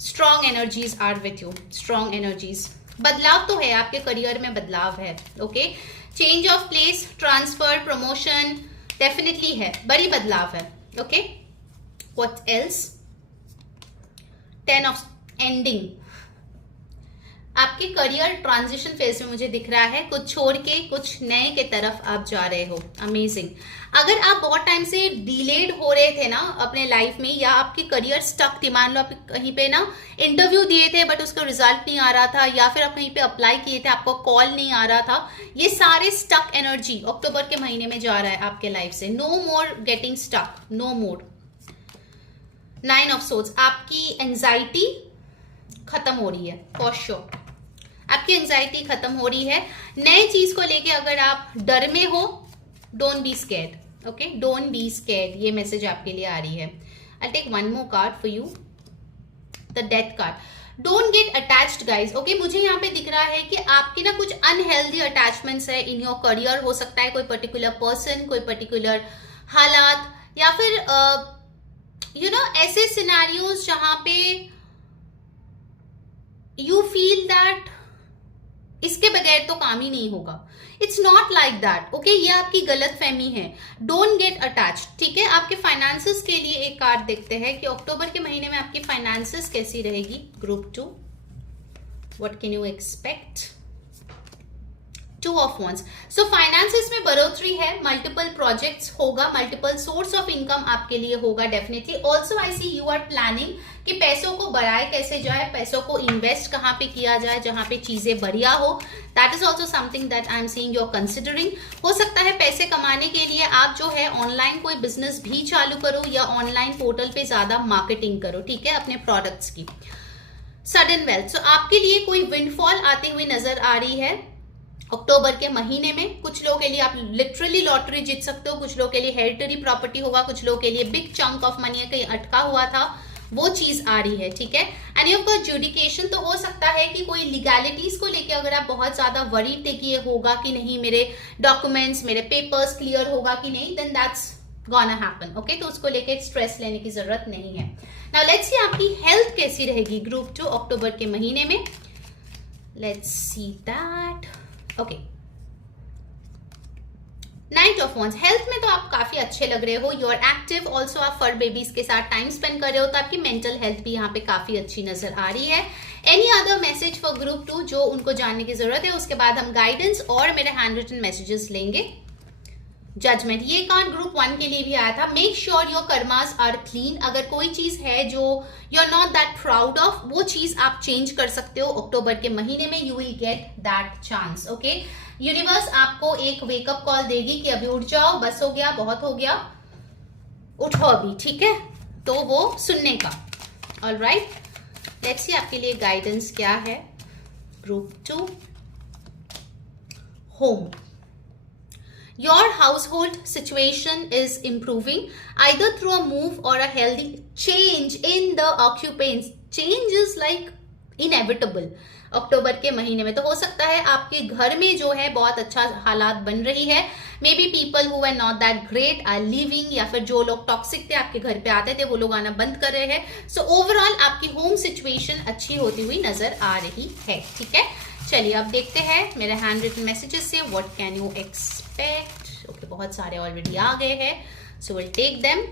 strong energies are with you, strong energies. बदलाव तो है, आपके करियर में बदलाव है। Okay, change of place, transfer, promotion definitely है, बड़ी बदलाव है। Okay, what else? 10 of ending. आपके करियर ट्रांजिशन फेज में मुझे दिख रहा है, कुछ छोड़ के कुछ नए के तरफ आप जा रहे हो। अमेजिंग। अगर आप बहुत टाइम से डिलेड हो रहे थे ना अपने लाइफ में, या आपकी करियर स्टक थी, मान लो आप कहीं पे ना इंटरव्यू दिए थे बट उसका रिजल्ट नहीं आ रहा था, या फिर आप कहीं पे अप्लाई किए थे आपको कॉल नहीं आ रहा था, ये सारे स्टक एनर्जी अक्टूबर के महीने में जा रहा है आपके लाइफ से। No more getting stuck, no more. 9 of swords. आपकी एंजाइटी खत्म हो रही है फॉर श्योर, आपकी एंजाइटी खत्म हो रही है। नए चीज को लेके अगर आप डर में हो, don't be scared. Okay, don't be scared, ये मैसेज आपके लिए आ रही है। I take one more card for you, the death card. Don't get attached guys. Okay, मुझे यहाँ पे दिख रहा है कि आपकी ना कुछ अनहेल्दी अटैचमेंट्स है इन योर करियर। हो सकता है कोई पर्टिकुलर पर्सन, कोई पर्टिकुलर हालात, या फिर ऐसे सिनेरियोज जहां पे यू फील दैट इसके बगैर तो काम ही नहीं होगा। It's not like that. Okay, ये आपकी गलत फहमी है। Don't get attach. ठीक है, आपके फाइनेंसेस के लिए एक कार्ड देखते हैं कि अक्टूबर के महीने में आपकी फाइनेंसेस कैसी रहेगी। Group 2, what can you expect? 2 of wands. So finances में बढ़ोतरी है, मल्टीपल प्रोजेक्ट्स होगा, मल्टीपल सोर्स ऑफ इनकम आपके लिए होगा definitely. Also I see you are planning कि पैसों को बढ़ाए कैसे जाए, पैसों को इन्वेस्ट कहाँ पे किया जाए जहां पे चीजें बढ़िया हो। That is also something that I am seeing you are considering. हो सकता है पैसे कमाने के लिए आप जो है ऑनलाइन कोई बिजनेस भी चालू करो, या ऑनलाइन पोर्टल पे ज्यादा मार्केटिंग करो, ठीक है, अपने प्रोडक्ट्स की। Sudden wealth. सो आपके लिए कोई विंडफॉल आती हुई नजर आ रही है अक्टूबर के महीने में। कुछ लोगों के लिए आप लिटरली लॉटरी जीत सकते हो, कुछ लोगों के लिए हेरिटरी प्रॉपर्टी होगा, कुछ लोगों के लिए बिग चंक ऑफ मनी कहीं अटका हुआ था, वो चीज आ रही है। ठीक है, एंड ऑफ एडजुडिकेशन। तो हो सकता है कि कोई लीगैलिटीज को लेके अगर आप बहुत ज्यादा वरीड थे कि ये होगा कि नहीं, मेरे डॉक्यूमेंट्स, मेरे पेपर्स क्लियर होगा कि नहीं, then that's gonna happen. Okay, तो उसको लेके स्ट्रेस लेने की जरूरत नहीं है। नाउ लेट्स सी आपकी हेल्थ कैसी रहेगी ग्रुप 2 अक्टूबर के महीने में। Let's see that. Okay, 9 of wands. Health में तो आप काफी अच्छे लग रहे हो, यू आर एक्टिव। ऑल्सो आप फर बेबीज के साथ टाइम स्पेंड कर रहे हो, तो आपकी मेंटल हेल्थ भी यहाँ पे काफी अच्छी नजर आ रही है। Any other message for group 2 जो उनको जानने की जरूरत है? उसके बाद हम गाइडेंस और मेरे हैंड रिटन मैसेजेस लेंगे। जजमेंट, ये कार्ड ग्रुप 1 के लिए भी आया था। Make sure your karmas are clean. अगर कोई चीज है जो you are not that proud of, वो चीज आप चेंज कर सकते हो अक्टूबर के महीने में। You will get that chance. Okay, universe आपको एक वेकअप कॉल देगी कि अभी उठ जाओ, बस हो गया, बहुत हो गया, उठो अभी। ठीक है, तो वो सुनने का। ऑलराइट, लेट्स सी आपके लिए गाइडेंस क्या है group 2। Home, your household situation is improving either through a move or a healthy change in the occupants. Change is like inevitable अक्टूबर के महीने में। तो हो सकता है आपके घर में जो है बहुत अच्छा हालात बन रही है। Maybe people who are not that great are living, या फिर जो लोग टॉक्सिक थे आपके घर पे आते थे वो लोग आना बंद कर रहे हैं। सो ओवरऑल आपकी होम सिचुएशन अच्छी होती हुई नजर आ रही है। ठीक है, चलिए अब देखते हैं मेरे हैंड रिटन मैसेजेस से what can you expect. Okay, बहुत सारे ऑलरेडी आ गए हैं, so will take them.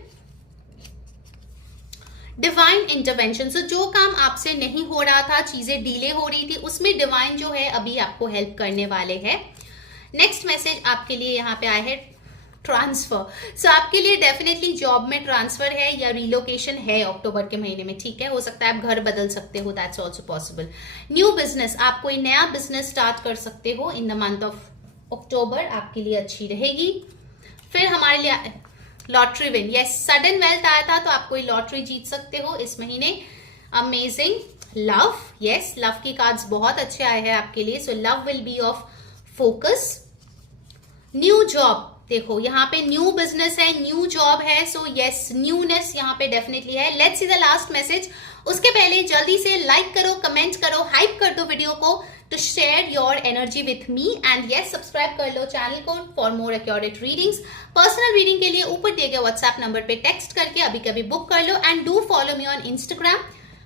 Divine intervention. So जो काम आपसे नहीं हो रहा था, चीजें डिले हो रही थी, उसमें डिवाइन जो है अभी आपको हेल्प करने वाले हैं। नेक्स्ट मैसेज आपके लिए यहाँ पे आया है ट्रांसफर। सो आपके लिए डेफिनेटली जॉब में ट्रांसफर है या रिलोकेशन है अक्टूबर के महीने में, ठीक है। हो सकता है आप घर बदल सकते हो, that's also possible. New business, आप कोई नया बिजनेस स्टार्ट कर सकते हो इन द मंथ ऑफ अक्टूबर, आपके लिए अच्छी रहेगी। फिर हमारे लिए lottery win, yes, sudden wealth आया था तो आप कोई लॉटरी जीत सकते हो इस महीने। अमेजिंग। लव, यस, लव की कार्ड्स बहुत अच्छे आए हैं आपके लिए, so love will be of focus. New job, देखो यहाँ पे न्यू बिजनेस है, न्यू जॉब है, सो यस, न्यूनेस यहाँ पे डेफिनेटली है। Let's see the last message. उसके पहले जल्दी से लाइक करो, कमेंट करो, हाइप कर दो वीडियो को to share your energy with me, and yes, subscribe कर लो चैनल को for more accurate readings. Personal reading के लिए ऊपर दिए गए व्हाट्सएप नंबर पे टेक्स्ट करके अभी कभी बुक कर लो, and do follow me on Instagram.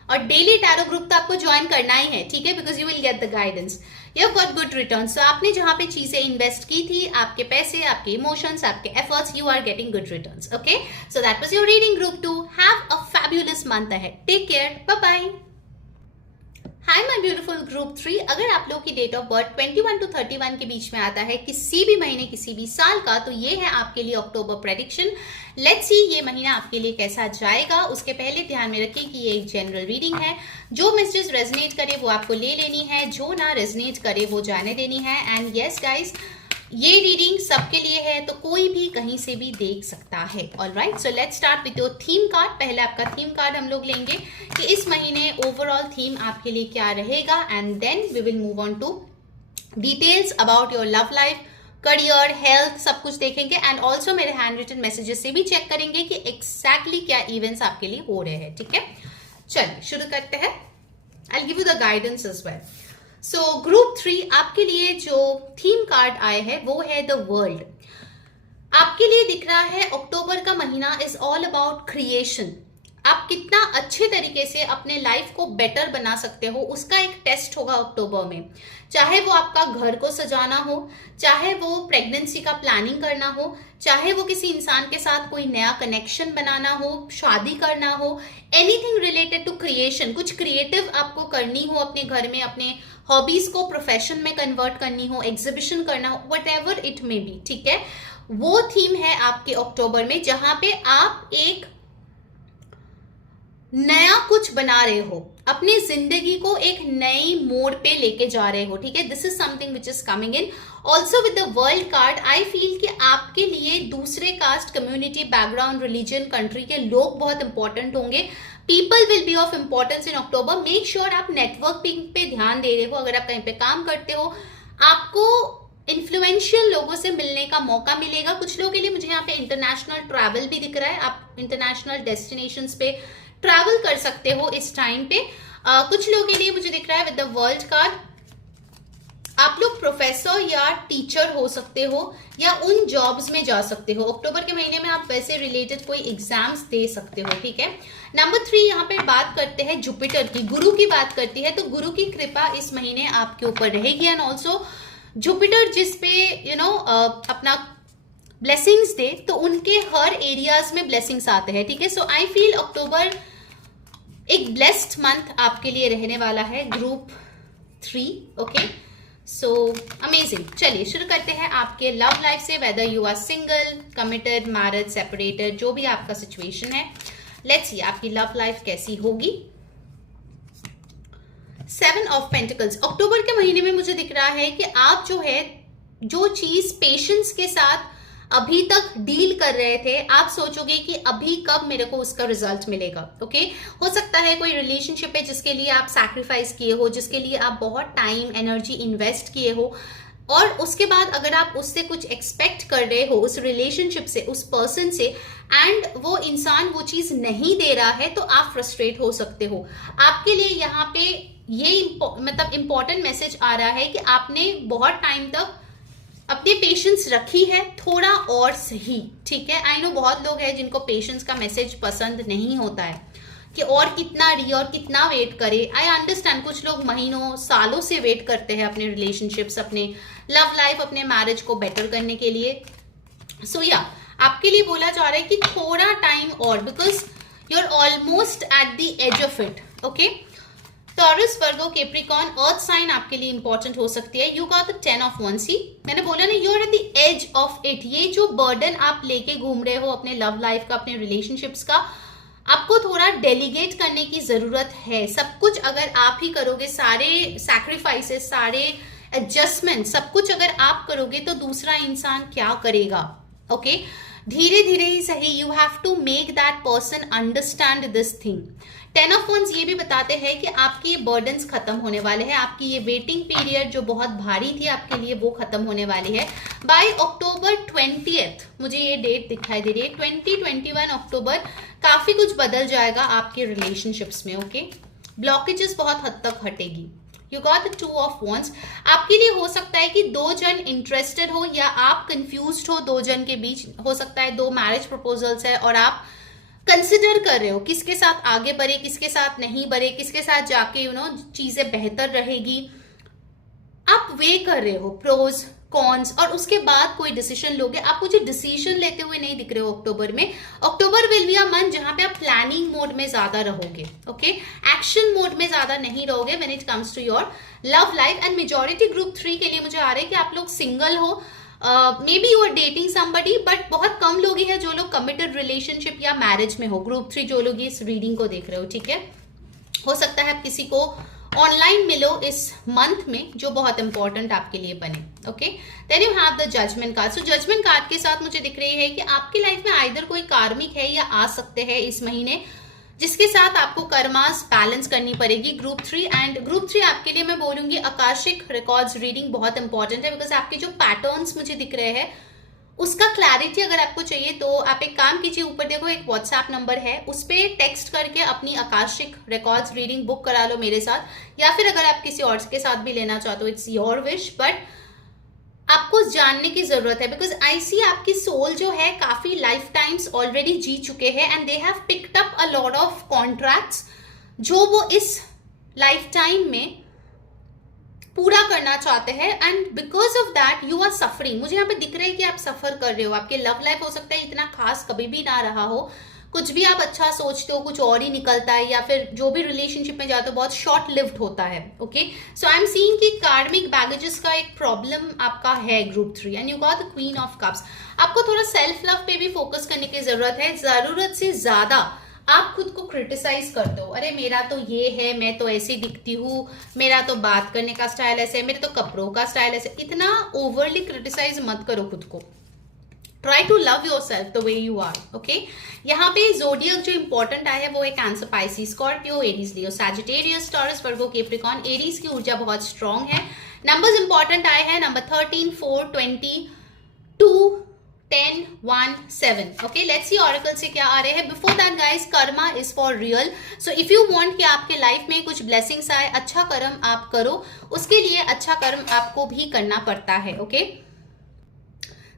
और डेली टैरो ग्रुप तो आपको ज्वाइन करना ही है, ठीक है, because you will get the guidance, you have got good return. So आपने जहां पे चीजें इन्वेस्ट की थी, आपके पैसे, आपके इमोशंस, आपके efforts, you are getting good returns, okay. So that was your reading group 2। Have a fabulous month ahead, take care, bye bye. Hi my beautiful group 3, अगर आप लोग की डेट ऑफ बर्थ 21 to 31 के बीच में आता है, किसी भी महीने किसी भी साल का, तो ये है आपके लिए अक्टूबर प्रेडिक्शन। लेट्स सी ये महीना आपके लिए कैसा जाएगा। उसके पहले ध्यान में रखिए कि ये एक जनरल रीडिंग है, जो मैसेजेस रेजोनेट करे वो आपको ले लेनी है, जो ना रेजोनेट करे वो जाने देनी है। एंड यस गाइस, ये रीडिंग सबके लिए है, तो कोई भी कहीं से भी देख सकता है। Alright, so let's start with your theme card. पहले आपका थीम कार्ड हम लोग लेंगे कि इस महीने ओवरऑल थीम आपके लिए क्या रहेगा, and then we will move on to details about your love life, career, health, सब कुछ देखेंगे। एंड ऑल्सो मेरे हैंड रिटन मैसेजेस से भी चेक करेंगे कि एग्जैक्टली क्या इवेंट्स आपके लिए हो रहे हैं, ठीक है। चलिए शुरू करते हैं। I give you the guidance as well. So group 3, आपके लिए जो थीम कार्ड आए हैं वो है द वर्ल्ड। आपके लिए दिख रहा है अक्टूबर का महीना इज ऑल अबाउट क्रिएशन। आप कितना अच्छे तरीके से अपने लाइफ को बेटर बना सकते हो, उसका एक टेस्ट होगा अक्टूबर में। चाहे वो आपका घर को सजाना हो, चाहे वो प्रेगनेंसी का प्लानिंग करना हो, चाहे वो किसी इंसान के साथ कोई नया कनेक्शन बनाना हो, शादी करना हो, एनीथिंग रिलेटेड टू क्रिएशन, कुछ क्रिएटिव आपको करनी हो अपने घर में, अपने हॉबीज को प्रोफेशन में कन्वर्ट करनी हो, एग्जीबिशन करना हो, what ever it may be, ठीक है। वो थीम है आपके अक्टूबर में, जहां पे आप एक नया कुछ बना रहे हो, अपनी जिंदगी को एक नई मोड़ पे लेके जा रहे हो, ठीक है। This is something which is coming in. Also with the world card I feel कि आपके लिए दूसरे caste, community, background, religion, country के लोग बहुत इंपॉर्टेंट होंगे। People will be of importance in October. Make sure आप नेटवर्किंग पे ध्यान दे रहे हो। अगर आप कहीं पे काम करते हो, आपको इन्फ्लुएंशियल लोगों से मिलने का मौका मिलेगा। कुछ लोगों के लिए मुझे यहाँ पे इंटरनेशनल ट्रैवल भी दिख रहा है, आप इंटरनेशनल डेस्टिनेशंस पे ट्रैवल कर सकते हो इस टाइम पे। कुछ लोगों के लिए मुझे दिख रहा है विद द वर्ल्ड कार्ड, आप लोग प्रोफेसर या टीचर हो सकते हो या उन जॉब्स में जा सकते हो। अक्टूबर के महीने में आप वैसे रिलेटेड कोई एग्जाम्स दे सकते हो, ठीक है। नंबर 3, यहाँ पे बात करते हैं जुपिटर की, गुरु की बात करती है, तो गुरु की कृपा इस महीने आपके ऊपर रहेगी। एंड ऑल्सो जुपिटर जिस पे अपना ब्लेसिंग्स दे, तो उनके हर एरियाज में ब्लेसिंग्स आते हैं, ठीक है। सो आई फील अक्टूबर एक ब्लेस्ड मंथ आपके लिए रहने वाला है, ग्रुप 3, ओके। So amazing. चलिए शुरू करते हैं आपके लव लाइफ से, whether you are single, committed, married, separated, जो भी आपका सिचुएशन है। लेट्स सी आपकी लव लाइफ कैसी होगी। 7 ऑफ पेंटिकल्स, अक्टूबर के महीने में मुझे दिख रहा है कि आप जो चीज पेशेंस के साथ अभी तक डील कर रहे थे, आप सोचोगे कि अभी कब मेरे को उसका रिजल्ट मिलेगा, ओके। हो सकता है कोई रिलेशनशिप है जिसके लिए आप सैक्रिफाइस किए हो, जिसके लिए आप बहुत टाइम, एनर्जी इन्वेस्ट किए हो, और उसके बाद अगर आप उससे कुछ एक्सपेक्ट कर रहे हो, उस रिलेशनशिप से, उस पर्सन से, एंड वो इंसान वो चीज नहीं दे रहा है, तो आप फ्रस्ट्रेट हो सकते हो। आपके लिए यहाँ पे ये मतलब इंपॉर्टेंट मैसेज आ रहा है कि आपने बहुत टाइम तक अपनी पेशेंस रखी है, थोड़ा और सही, ठीक है। आई नो बहुत लोग हैं जिनको पेशेंस का मैसेज पसंद नहीं होता है कि और कितना रही और कितना वेट करे। आई अंडरस्टैंड, कुछ लोग महीनों, सालों से वेट करते हैं अपने रिलेशनशिप्स, अपने लव लाइफ, अपने मैरिज को बेटर करने के लिए। सो या आपके लिए बोला जा रहा है कि थोड़ा टाइम और, because you are almost at the edge of it, okay. Taurus, Virgo, Capricorn, earth sign आपके लिए इंपॉर्टेंट हो सकती है। You got the 10 of Wands। मैंने बोला ना, you are at the edge of it. ये जो बर्डन आप लेके घूम रहे हो अपने लव लाइफ का, अपने रिलेशनशिप्स का, आपको थोड़ा डेलीगेट करने की जरूरत है। सब कुछ अगर आप ही करोगे, सारे सैक्रिफाइसेस, सारे एडजस्टमेंट, सब कुछ अगर आप करोगे तो दूसरा इंसान क्या करेगा? ओके, धीरे धीरे ही सही, you have to make that person understand this thing. 10 of Wands ये भी बताते हैं कि आपके ये बर्डन्स खत्म होने वाले हैं, आपकी ये वेटिंग पीरियड जो बहुत भारी थी आपके लिए वो खत्म होने वाली है बाय October 20th। मुझे ये डेट दिखाई दे रही है 2021 अक्टूबर। काफी कुछ बदल जाएगा आपके रिलेशनशिप्स में। ओके, ब्लॉकेजेस बहुत हद तक हटेगी। You got the 2 of Wands। आपके लिए हो सकता है कि दो जन इंटरेस्टेड हो या आप कंफ्यूज्ड हो, दो जन के बीच हो सकता है 2 मैरिज प्रपोजल्स है और आप कंसिडर कर रहे हो किसके साथ आगे बढ़े, किसके साथ नहीं बढ़े, किसके साथ जाके चीजें बेहतर रहेगी। आप वे कर रहे हो प्रोज कॉन्स और उसके बाद कोई डिसीजन लोगे। आप मुझे डिसीजन लेते हुए नहीं दिख रहे हो अक्टूबर में। अक्टूबर विल बी अ मंथ जहां पे आप प्लानिंग मोड में ज्यादा रहोगे। ओके, एक्शन मोड में ज्यादा नहीं रहोगे when it comes to your love life. And majority group 3 के लिए मुझे आ रहा है कि आप लोग सिंगल हो, maybe you are dating somebody, but बहुत कम लोग ही हैं जो लोग कमिटेड रिलेशनशिप या मैरिज में हो। ग्रुप 3 जो लोग इस रीडिंग को देख रहे हो, ठीक है, हो सकता है आप किसी को ऑनलाइन मिलो इस मंथ में जो बहुत इंपॉर्टेंट आपके लिए बने। Okay, then you have the judgement card. So judgement card के साथ मुझे दिख रही है कि आपकी लाइफ में आइदर कोई कार्मिक है या आ सकते हैं इस महीने, जिसके साथ आपको कर्मास बैलेंस करनी पड़ेगी। ग्रुप 3 एंड ग्रुप 3 आपके लिए मैं बोलूंगी आकाशिक रिकॉर्ड्स रीडिंग बहुत इंपॉर्टेंट है, बिकॉज आपके जो पैटर्न्स मुझे दिख रहे हैं उसका क्लैरिटी अगर आपको चाहिए तो आप एक काम कीजिए, ऊपर देखो एक व्हाट्सएप नंबर है, उस पर टेक्स्ट करके अपनी आकाशिक रिकॉर्ड्स रीडिंग बुक करा लो मेरे साथ, या फिर अगर आप किसी और के साथ भी लेना चाहते हो, इट्स योर विश। बट आपको जानने की जरूरत है, बिकॉज आई सी आपकी सोल जो है काफी लाइफ टाइम्स ऑलरेडी जी चुके हैं and they have picked up a lot of contracts जो वो इस लाइफ टाइम में पूरा करना चाहते हैं। And because of that you are suffering. मुझे यहाँ पे दिख रहा है कि आप सफर कर रहे हो। आपके लव लाइफ हो सकता है इतना खास कभी भी ना रहा हो, कुछ भी आप अच्छा सोचते हो कुछ और ही निकलता है, या फिर जो भी रिलेशनशिप में जाते हो बहुत शॉर्ट लिव्ड होता है। Okay, so I am seeing कि कार्मिक बैगेजेस का एक प्रॉब्लम आपका है group 3 and you got the queen of cups. आपको थोड़ा सेल्फ लव पे भी फोकस करने की जरूरत है। जरूरत से ज्यादा आप खुद को क्रिटिसाइज करते हो, अरे मेरा तो ये है, मैं तो ऐसी दिखती हूँ, मेरा तो बात करने का स्टाइल ऐसे है, मेरे तो कपड़ों का स्टाइल ऐसे। इतना ओवरली क्रिटिसाइज मत करो खुद को। Try to love yourself the way you are. Okay, यहाँ पे जोडियक जो इंपॉर्टेंट आया है वो है Cancer, Pisces, Scorpio, Aries, Leo, Sagittarius, Taurus, Virgo, Capricorn. Aries की ऊर्जा बहुत स्ट्रांग है। नंबर्स इंपॉर्टेंट आए हैं number 13, 4, 20, 2, 10, 1, 7. Okay, let's see oracle से क्या आ रहे हैं. Before that guys, karma is for real. So if you want कि आपके लाइफ में कुछ blessings आए, अच्छा कर्म आप करो, उसके लिए अच्छा कर्म आपको भी करना पड़ता है. ओके,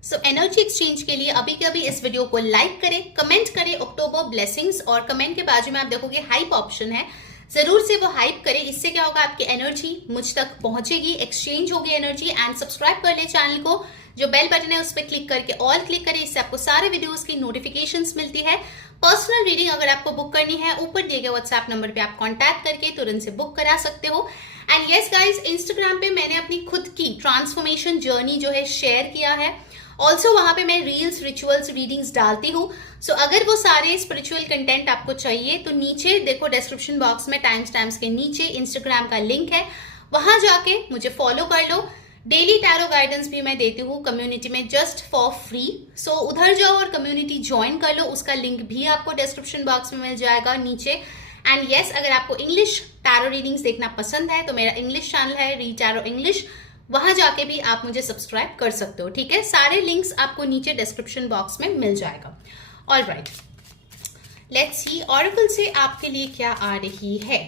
सो एनर्जी एक्सचेंज के लिए अभी के अभी इस वीडियो को लाइक करें, कमेंट करें अक्टूबर ब्लेसिंग्स, और कमेंट के बाजू में आप देखोगे हाइप ऑप्शन है, जरूर से वो हाइप करें. इससे क्या होगा, आपकी एनर्जी मुझ तक पहुंचेगी, एक्सचेंज होगी एनर्जी. एंड सब्सक्राइब कर ले चैनल को, जो बेल बटन है उस पर क्लिक करके ऑल क्लिक करें, इससे आपको सारे वीडियोस की नोटिफिकेशंस मिलती है. पर्सनल रीडिंग अगर आपको बुक करनी है, ऊपर दिए गए व्हाट्सएप नंबर पे आप कांटेक्ट करके तुरंत से बुक करा सकते हो. एंड यस गाइज, इंस्टाग्राम पे मैंने अपनी खुद की ट्रांसफॉर्मेशन जर्नी जो है शेयर किया है. ऑल्सो वहां पे मैं रील्स, रिचुअल्स, रीडिंग्स डालती हूँ. सो अगर वो सारे स्पिरिचुअल कंटेंट आपको चाहिए तो नीचे देखो डिस्क्रिप्शन बॉक्स में टाइम स्टैम्प्स के नीचे इंस्टाग्राम का लिंक है, वहां जाके मुझे फॉलो कर लो. डेली टैरो गाइडेंस भी मैं देती हूँ कम्युनिटी में जस्ट फॉर फ्री. सो उधर जाओ और कम्युनिटी ज्वाइन कर लो, उसका लिंक भी आपको डिस्क्रिप्शन बॉक्स में मिल जाएगा नीचे. एंड यस, अगर आपको इंग्लिश टैरो रीडिंग्स देखना पसंद है तो मेरा इंग्लिश चैनल है री टैरो इंग्लिश, वहां जाके भी आप मुझे सब्सक्राइब कर सकते हो. ठीक है, सारे लिंक्स आपको नीचे डिस्क्रिप्शन बॉक्स में मिल जाएगा. ऑलराइट, लेट्स सी ऑरेकल से आपके लिए क्या आ रही है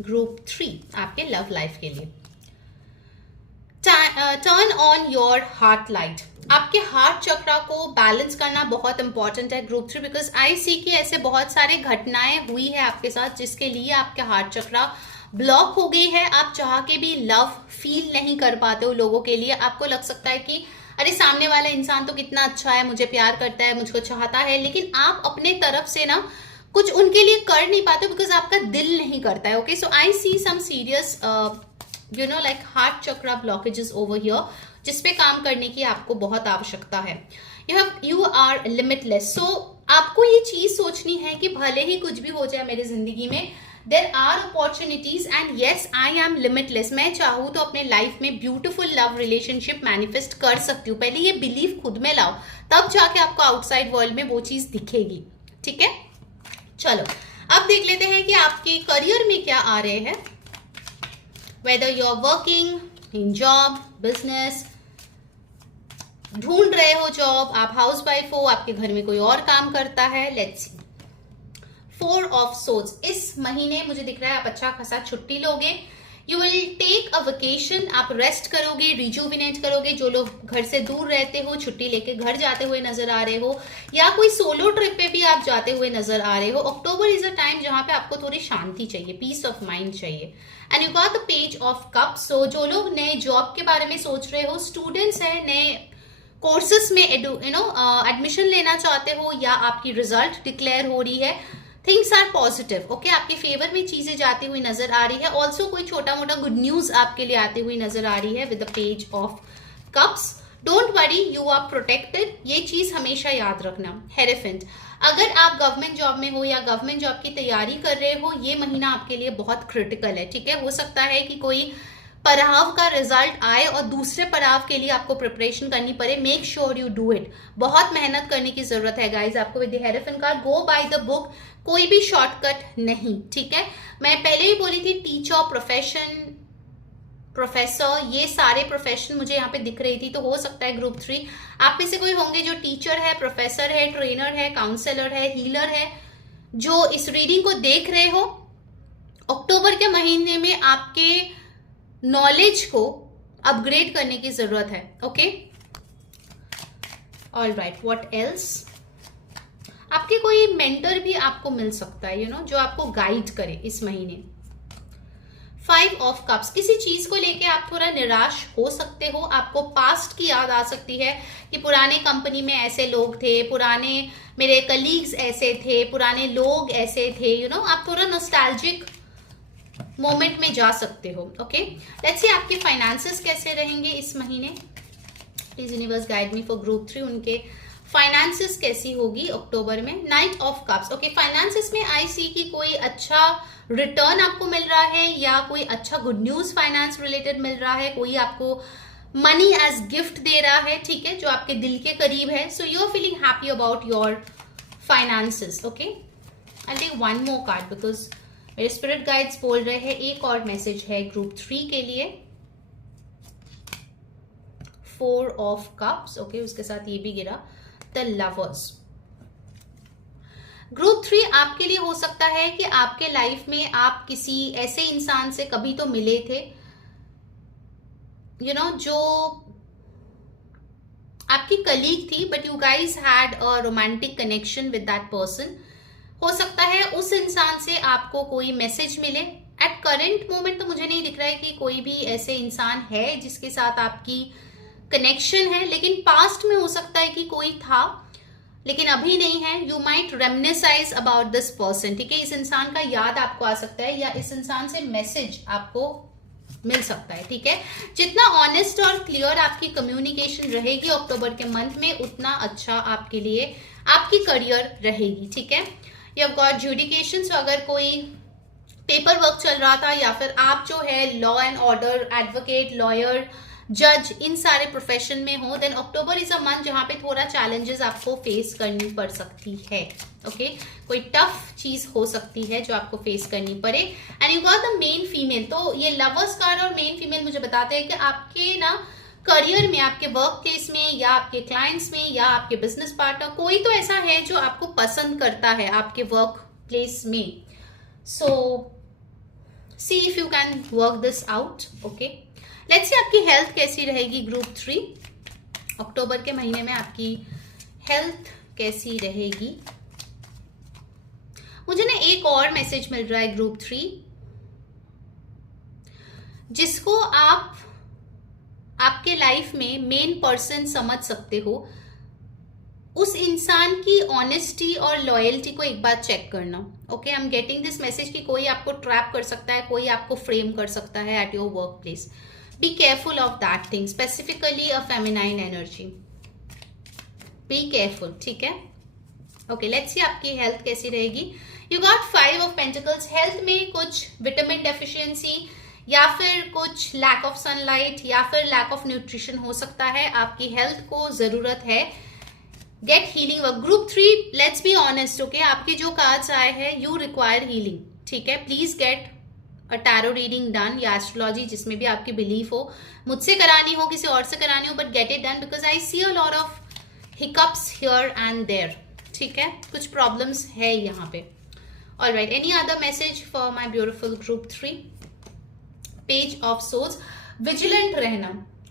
ग्रुप 3 आपके लव लाइफ के लिए. Turn on your heart light. आपके हार्ट चक्रा को बैलेंस करना बहुत इंपॉर्टेंट है ग्रुप 3, बिकॉज आई सी की ऐसे बहुत सारे घटनाएं हुई है आपके साथ जिसके लिए आपके हार्ट चक्रा ब्लॉक हो गई है. आप चाह के भी लव फील नहीं कर पाते हो लोगों के लिए. आपको लग सकता है कि अरे सामने वाला इंसान तो कितना अच्छा है, मुझे प्यार करता है, मुझको चाहता है, लेकिन आप अपने तरफ से ना कुछ उनके लिए कर नहीं पाते बिकॉज आपका दिल नहीं करता है. Okay, so I see some serious like heart chakra blockages over here, जिसपे काम करने की आपको बहुत आवश्यकता है. You are limitless. सो आपको ये चीज सोचनी है कि भले ही कुछ भी हो जाए मेरी जिंदगी में, there are opportunities and yes I am limitless. मैं चाहूँ तो अपने लाइफ में ब्यूटिफुल लव रिलेशनशिप मैनिफेस्ट कर सकती हूँ. पहले ये बिलीफ खुद में लाओ, तब जाके आपको आउटसाइड वर्ल्ड में वो चीज दिखेगी. ठीक है, चलो अब देख लेते हैं कि आपके करियर में क्या आ रहे हैं. Whether you are working in job, business, ढूंढ रहे हो जॉब, आप हाउसवाइफ हो, आपके घर में कोई और काम करता है. Let's C. 4 of swords. इस महीने मुझे दिख रहा है आप अच्छा खासा छुट्टी लोगे. You will take a vacation. आप रेस्ट करोगे, रिजुविनेट करोगे. जो लोग घर से दूर रहते हो, छुट्टी लेके घर जाते हुए नजर आ रहे हो, या कोई सोलो ट्रिप पे भी आप जाते हुए नजर आ रहे हो. अक्टूबर इज अ टाइम जहां पे आपको थोड़ी शांति चाहिए, पीस ऑफ माइंड चाहिए. And you got the page of cups. So जो लोग नए जॉब के बारे में सोच रहे हो, स्टूडेंट्स हैं, नए कोर्सेस में एडमिशन लेना चाहते हो, या आपकी रिजल्ट डिक्लेयर हो रही है, थिंग्स आर पॉजिटिव. ओके, आपके फेवर में चीजें जाती हुई नजर आ रही है. ऑल्सो कोई छोटा मोटा गुड न्यूज आपके लिए आती हुई नजर आ रही है with the page of cups. Don't worry, you are protected. ये चीज हमेशा याद रखना. हेरेफेंट. अगर आप गवर्नमेंट जॉब में हो या गवर्नमेंट जॉब की तैयारी कर रहे हो, ये महीना आपके लिए बहुत क्रिटिकल है. ठीक है, हो सकता है कि कोई पड़ाव का रिजल्ट आए और दूसरे पड़ाव के लिए आपको प्रिपरेशन करनी पड़े. Make sure you do it. बहुत मेहनत करने की जरूरत है गाइज आपको with the hierophant card. Go by the book. कोई भी शॉर्टकट नहीं. ठीक है, मैं पहले ही बोली थी टीचर, प्रोफेशन, प्रोफेसर, ये सारे प्रोफेशन मुझे यहाँ पे दिख रही थी. तो हो सकता है ग्रुप 3 आप में से कोई होंगे जो टीचर है, प्रोफेसर है, ट्रेनर है, काउंसलर है, हीलर है, जो इस रीडिंग को देख रहे हो. अक्टूबर के महीने में आपके नॉलेज को अपग्रेड करने की जरूरत है. Okay, all right, what else. आपके कोई मेंटर भी आपको मिल सकता है, जो आपको गाइड करे इस महीने. 5 ऑफ कप्स. किसी चीज को लेके आप थोड़ा निराश हो सकते हो. आपको पास्ट की याद आ सकती है कि पुराने कंपनी में ऐसे लोग थे, पुराने मेरे कलीग्स ऐसे थे, पुराने लोग ऐसे थे. आप थोड़ा नॉस्टैल्जिक मोमेंट में जा सकते हो. ओके, लेट्स सी आपके फाइनेंसेस कैसे रहेंगे इस महीने. Please universe guide me for group 3. उनके फाइनेंसेस कैसी होगी अक्टूबर में. 9 ऑफ कप्स. ओके, फाइनेंसेस में आई सी की कोई अच्छा रिटर्न आपको मिल रहा है, या कोई अच्छा गुड न्यूज फाइनेंस रिलेटेड मिल रहा है. कोई आपको मनी एज गिफ्ट दे रहा है, ठीक है, जो आपके दिल के करीब है. So you are feeling happy about your finances. Okay, I take one more card because मेरे स्पिरिट गाइड्स बोल रहे हैं एक और मैसेज है ग्रुप 3 के लिए. 4 ऑफ कप्स. ओके, उसके साथ ये भी गिरा, द लवर्स. ग्रुप 3 आपके लिए हो सकता है कि आपके लाइफ में आप किसी ऐसे इंसान से कभी तो मिले थे, जो आपकी कलीग थी, but you guys had a romantic connection with that person. हो सकता है उस इंसान से आपको कोई मैसेज मिले. एट करेंट मोमेंट तो मुझे नहीं दिख रहा है कि कोई भी ऐसे इंसान है जिसके साथ आपकी कनेक्शन है, लेकिन पास्ट में हो सकता है कि कोई था लेकिन अभी नहीं है. You might reminisce about this person. ठीक है, इस इंसान का याद आपको आ सकता है, या इस इंसान से मैसेज आपको मिल सकता है. ठीक है, जितना ऑनेस्ट और क्लियर आपकी कम्युनिकेशन रहेगी अक्टूबर के मंथ में, उतना अच्छा आपके लिए आपकी करियर रहेगी. ठीक है, यू हैव गॉट ज्यूडिकेशन. सो अगर कोई पेपर वर्क चल रहा था, या फिर आप जो है law and order, advocate, lawyer, जज, इन सारे प्रोफेशन में हो, then October is a month जहां पे थोड़ा चैलेंजेस आपको फेस करनी पड़ सकती है. ओके, कोई टफ चीज हो सकती है जो आपको फेस करनी पड़े. And you got the main female. तो ये लवर्स कार्ड और मेन फीमेल मुझे बताते हैं कि आपके करियर में, आपके वर्क प्लेस में, या आपके क्लाइंट्स में, या आपके बिजनेस पार्टनर, कोई तो ऐसा है जो आपको पसंद करता है आपके वर्क प्लेस में. So see if you can work this out. Okay, let's see आपकी हेल्थ कैसी रहेगी ग्रुप 3. अक्टूबर के महीने में आपकी हेल्थ कैसी रहेगी. मुझे ना एक और मैसेज मिल रहा है ग्रुप 3, जिसको आप आपके लाइफ में मेन पर्सन समझ सकते हो. उस इंसान की ऑनेस्टी और लॉयल्टी को एक बार चेक करना। Okay, I am getting this message कि कोई आपको ट्रैप कर सकता है, कोई आपको फ्रेम कर सकता है at your work place. Be careful of that thing, specifically a feminine energy, be careful, ठीक है। ओके, लेट्स सी आपकी हेल्थ कैसी रहेगी। You got 5 of pentacles. Health में कुछ विटामिन डेफिशिएंसी या फिर कुछ लैक ऑफ सनलाइट या फिर लैक ऑफ न्यूट्रिशन हो सकता है। आपकी हेल्थ को जरूरत है get healing work. Group 3, let's be honest, okay, आपके जो कार्ड्स आए हैं, यू रिक्वायर हीलिंग, ठीक है। Please get a tarot reading done या एस्ट्रोलॉजी, जिसमें भी आपकी बिलीफ हो, मुझसे करानी हो, किसी और से करानी हो, but get it done because I see a lot of hiccups here and there, ठीक है, कुछ प्रॉब्लम्स है यहाँ पे। Alright, any other message for my beautiful group 3? Page of swords, vigilant रहना।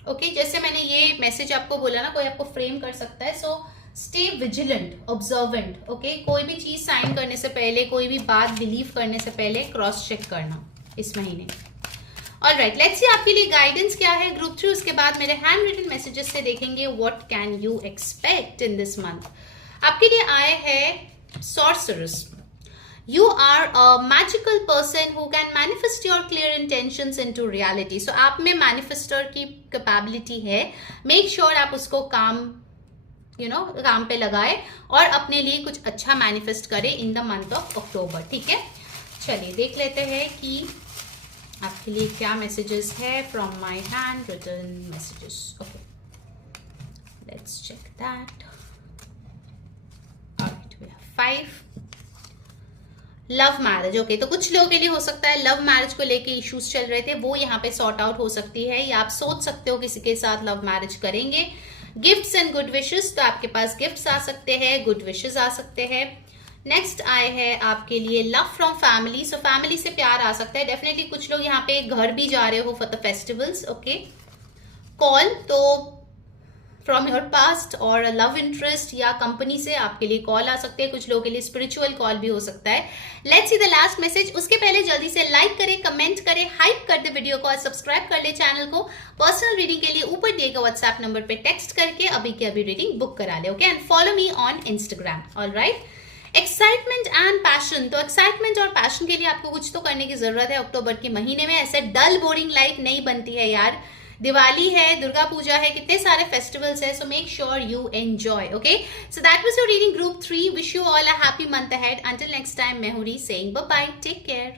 ओके, जैसे मैंने ये मैसेज आपको बोला ना, कोई आपको फ्रेम कर सकता है, so stay vigilant, observant. Okay, कोई भी चीज साइन करने से पहले, कोई भी बात बिलीव करने से पहले क्रॉस चेक करना इस महीने। ऑलराइट, लेट्स सी आपके लिए गाइडेंस क्या है ग्रुप 3। उसके बाद मेरे हैंड रिटन मैसेजेस से देखेंगे what can you expect in this month. आपके लिए आए हैं sorcerers. You are a magical person who can manifest your clear intentions into reality. So आप में manifestor की कैपेबिलिटी है। Make sure आप उसको काम पे लगाए और अपने लिए कुछ अच्छा मैनिफेस्ट करें इन द मंथ ऑफ अक्टूबर, ठीक है। चलिए देख लेते हैं कि आपके लिए क्या मैसेजेस है from my hand written messages. Okay, let's check that. Alright, we have 5। Love marriage, okay, तो कुछ लोगों के लिए हो सकता है लव मैरिज को लेके इश्यूज चल रहे थे, वो यहाँ पे सॉर्ट आउट हो सकती है, या आप सोच सकते हो किसी के साथ लव मैरिज करेंगे। गिफ्ट्स एंड गुड विशेस, तो आपके पास गिफ्ट्स आ सकते हैं, गुड विशेस आ सकते हैं। नेक्स्ट आए हैं आपके लिए love from family. So family से प्यार आ सकता है डेफिनेटली। कुछ लोग यहाँ पे घर भी जा रहे हो for the festivals. Okay, call, तो फ्रॉम योर पास्ट और लव इंटरेस्ट या कंपनी से आपके लिए कॉल आ सकते हैं। कुछ लोगों के लिए स्पिरिचुअल कॉल भी हो सकता है। Let's see the last message. उसके पहले जल्दी से लाइक करें, कमेंट करें, हाइप कर दे वीडियो को और सब्सक्राइब कर ले चैनल को। पर्सनल रीडिंग के लिए ऊपर दिए गए व्हाट्सएप नंबर पे टेक्स्ट करके अभी के अभी रीडिंग बुक करा ले। Okay, and follow me on Instagram. Alright, excitement and passion, तो एक्साइटमेंट और पैशन के लिए आपको कुछ तो करने की जरूरत है अक्टूबर के महीने में। ऐसे डल बोरिंग लाइफ नहीं बनती है यार। दिवाली है, दुर्गा पूजा है, कितने सारे फेस्टिवल्स है, so make sure you enjoy. Okay, so that was your reading group 3। Wish you all a happy month ahead. Until next time, मैं हूं री saying bye bye, take care.